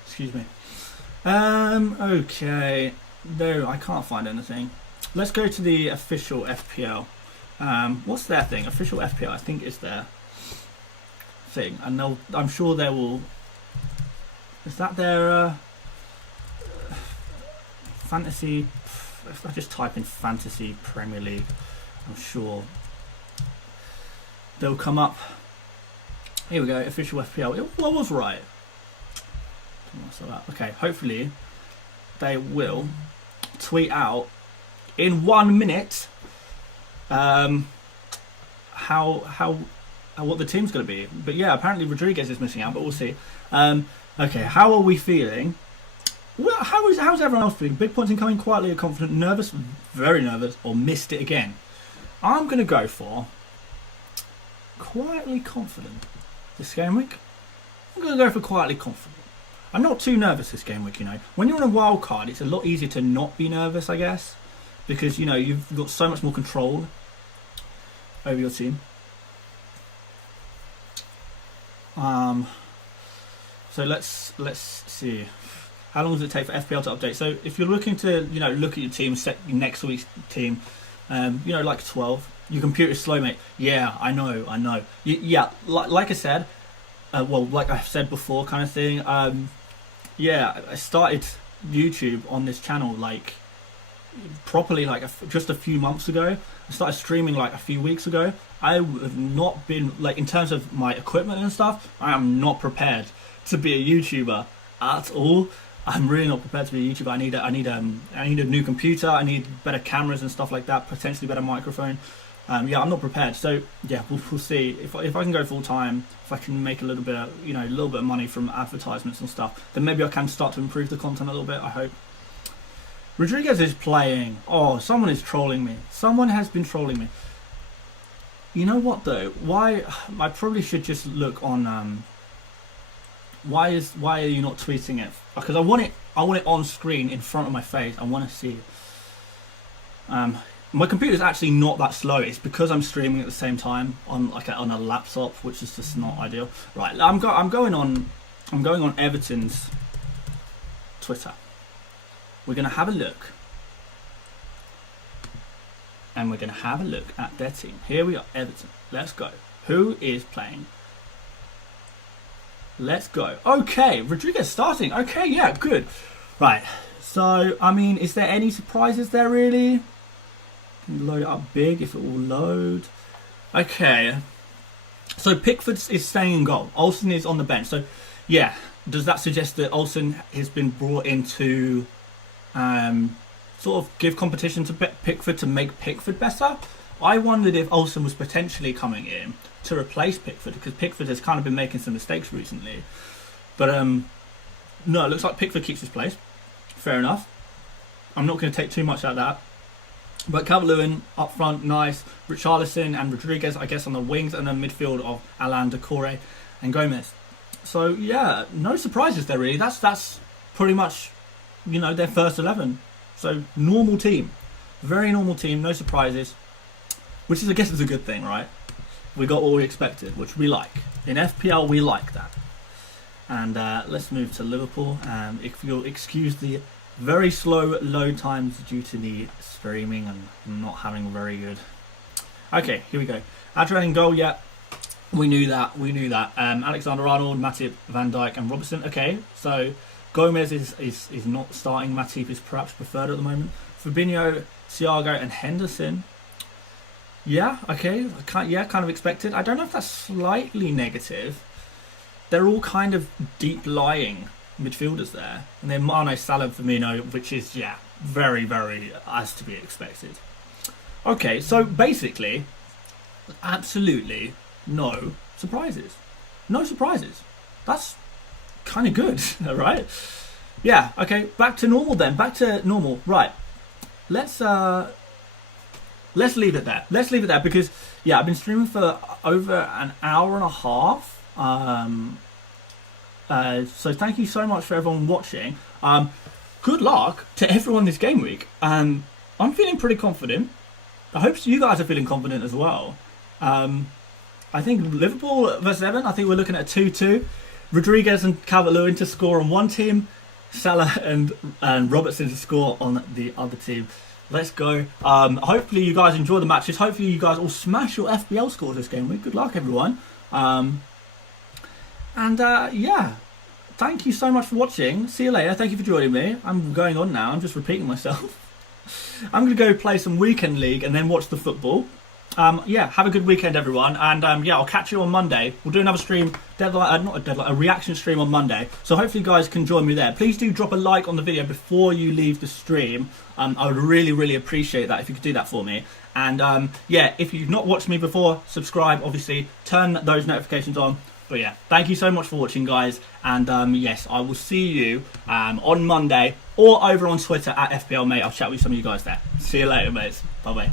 Excuse me. Okay. No, I can't find anything. Let's go to the official FPL. What's their thing? Official FPL, I think, is their thing. And I'm sure they will. Is that their fantasy? If I just type in fantasy Premier League, I'm sure they'll come up. Here we go. Official FPL. I was right. Okay, hopefully they will tweet out in 1 minute what the team's going to be. But yeah, apparently Rodriguez is missing out, but we'll see. Okay, how are we feeling? Well, how's everyone else feeling? Big points incoming, quietly or confident, nervous, very nervous, or missed it again? I'm going to go for quietly confident this game week. I'm going to go for quietly confident. I'm not too nervous this game week, you know. When you're on a wild card, it's a lot easier to not be nervous, I guess, because, you know, you've got so much more control over your team. So let's see. How long does it take for FPL to update? So if you're looking to, you know, look at your team, set next week's team, you know, like 12. Your computer's slow, mate. Yeah, I know. Yeah, like I said, well, like I've said before, kind of thing. Yeah, I started YouTube on this channel like properly like just a few months ago. I started streaming like a few weeks ago. I have not been, like, in terms of my equipment and stuff, I am not prepared to be a YouTuber at all. I'm really not prepared to be a YouTuber. I need a new computer. I need better cameras and stuff like that. Potentially better microphone. Yeah, I'm not prepared. So yeah, we'll see if I can go full time. If I can make a little bit of money from advertisements and stuff, then maybe I can start to improve the content a little bit. I hope. Rodriguez is playing. Oh, someone is trolling me. Someone has been trolling me. You know what though? Why? I probably should just look on. Why are you not tweeting it? Because I want it on screen in front of my face. I want to see it. My computer's actually not that slow. It's because I'm streaming at the same time on a laptop, which is just not ideal. Right, I'm going on Everton's Twitter. We're gonna have a look, and we're gonna have a look at their team. Here we are, Everton. Let's go. Who is playing? Let's go. Okay, Rodriguez starting. Okay, yeah, good. Right. So, I mean, is there any surprises there really? Can load it up big if it will load. Okay. So Pickford is staying in goal. Olsen is on the bench. So, yeah. Does that suggest that Olsen has been brought in to sort of give competition to Pickford to make Pickford better? I wondered if Olsen was potentially coming in to replace Pickford, because Pickford has kind of been making some mistakes recently. But no, it looks like Pickford keeps his place. Fair enough. I'm not going to take too much out of that. But Lewin up front, nice. Richarlison and Rodriguez, I guess, on the wings, and then midfield of Alan, Decore, and Gomez. So yeah, no surprises there really. That's pretty much, their first 11. So normal team, very normal team, no surprises, which is, I guess, is a good thing, right? We got what we expected, which we like. In FPL, we like that. And let's move to Liverpool. If you'll excuse the very slow load times due to the streaming and not having very good. Okay, here we go. Adrian in goal, yeah. We knew that. Alexander-Arnold, Matip, Van Dijk and Robertson. Okay, so Gomez is not starting. Matip is perhaps preferred at the moment. Fabinho, Thiago and Henderson. Yeah, okay. Kind of expected. I don't know if that's slightly negative. They're all kind of deep-lying midfielders there. And then Mane, Salah, Firmino, which is, yeah, very, very as to be expected. Okay, so basically, absolutely no surprises. No surprises. That's kind of good, right? Yeah, okay, back to normal then. Back to normal. Right. Let's leave it there. Let's leave it there because, yeah, I've been streaming for over an hour and a half. So thank you so much for everyone watching. Good luck to everyone this game week. I'm feeling pretty confident. I hope you guys are feeling confident as well. I think Liverpool versus Everton, I think we're looking at a 2-2. Rodriguez and Calvert-Lewin to score on one team. Salah and Robertson to score on the other team. Let's go. Hopefully you guys enjoy the matches. Hopefully you guys all smash your FPL scores this game week. Good luck, everyone. Yeah, thank you so much for watching. See you later. Thank you for joining me. I'm going on now. I'm just repeating myself. I'm going to go play some weekend league and then watch the football. Yeah, have a good weekend, everyone. And yeah, I'll catch you on Monday. We'll do another stream, a reaction stream on Monday. So hopefully you guys can join me there. Please do drop a like on the video before you leave the stream. I would really, really appreciate that if you could do that for me. And yeah, if you've not watched me before, subscribe, obviously. Turn those notifications on. But yeah, thank you so much for watching, guys. And yes, I will see you on Monday or over on Twitter at FPL, mate. I'll chat with some of you guys there. See you later, mates. Bye-bye.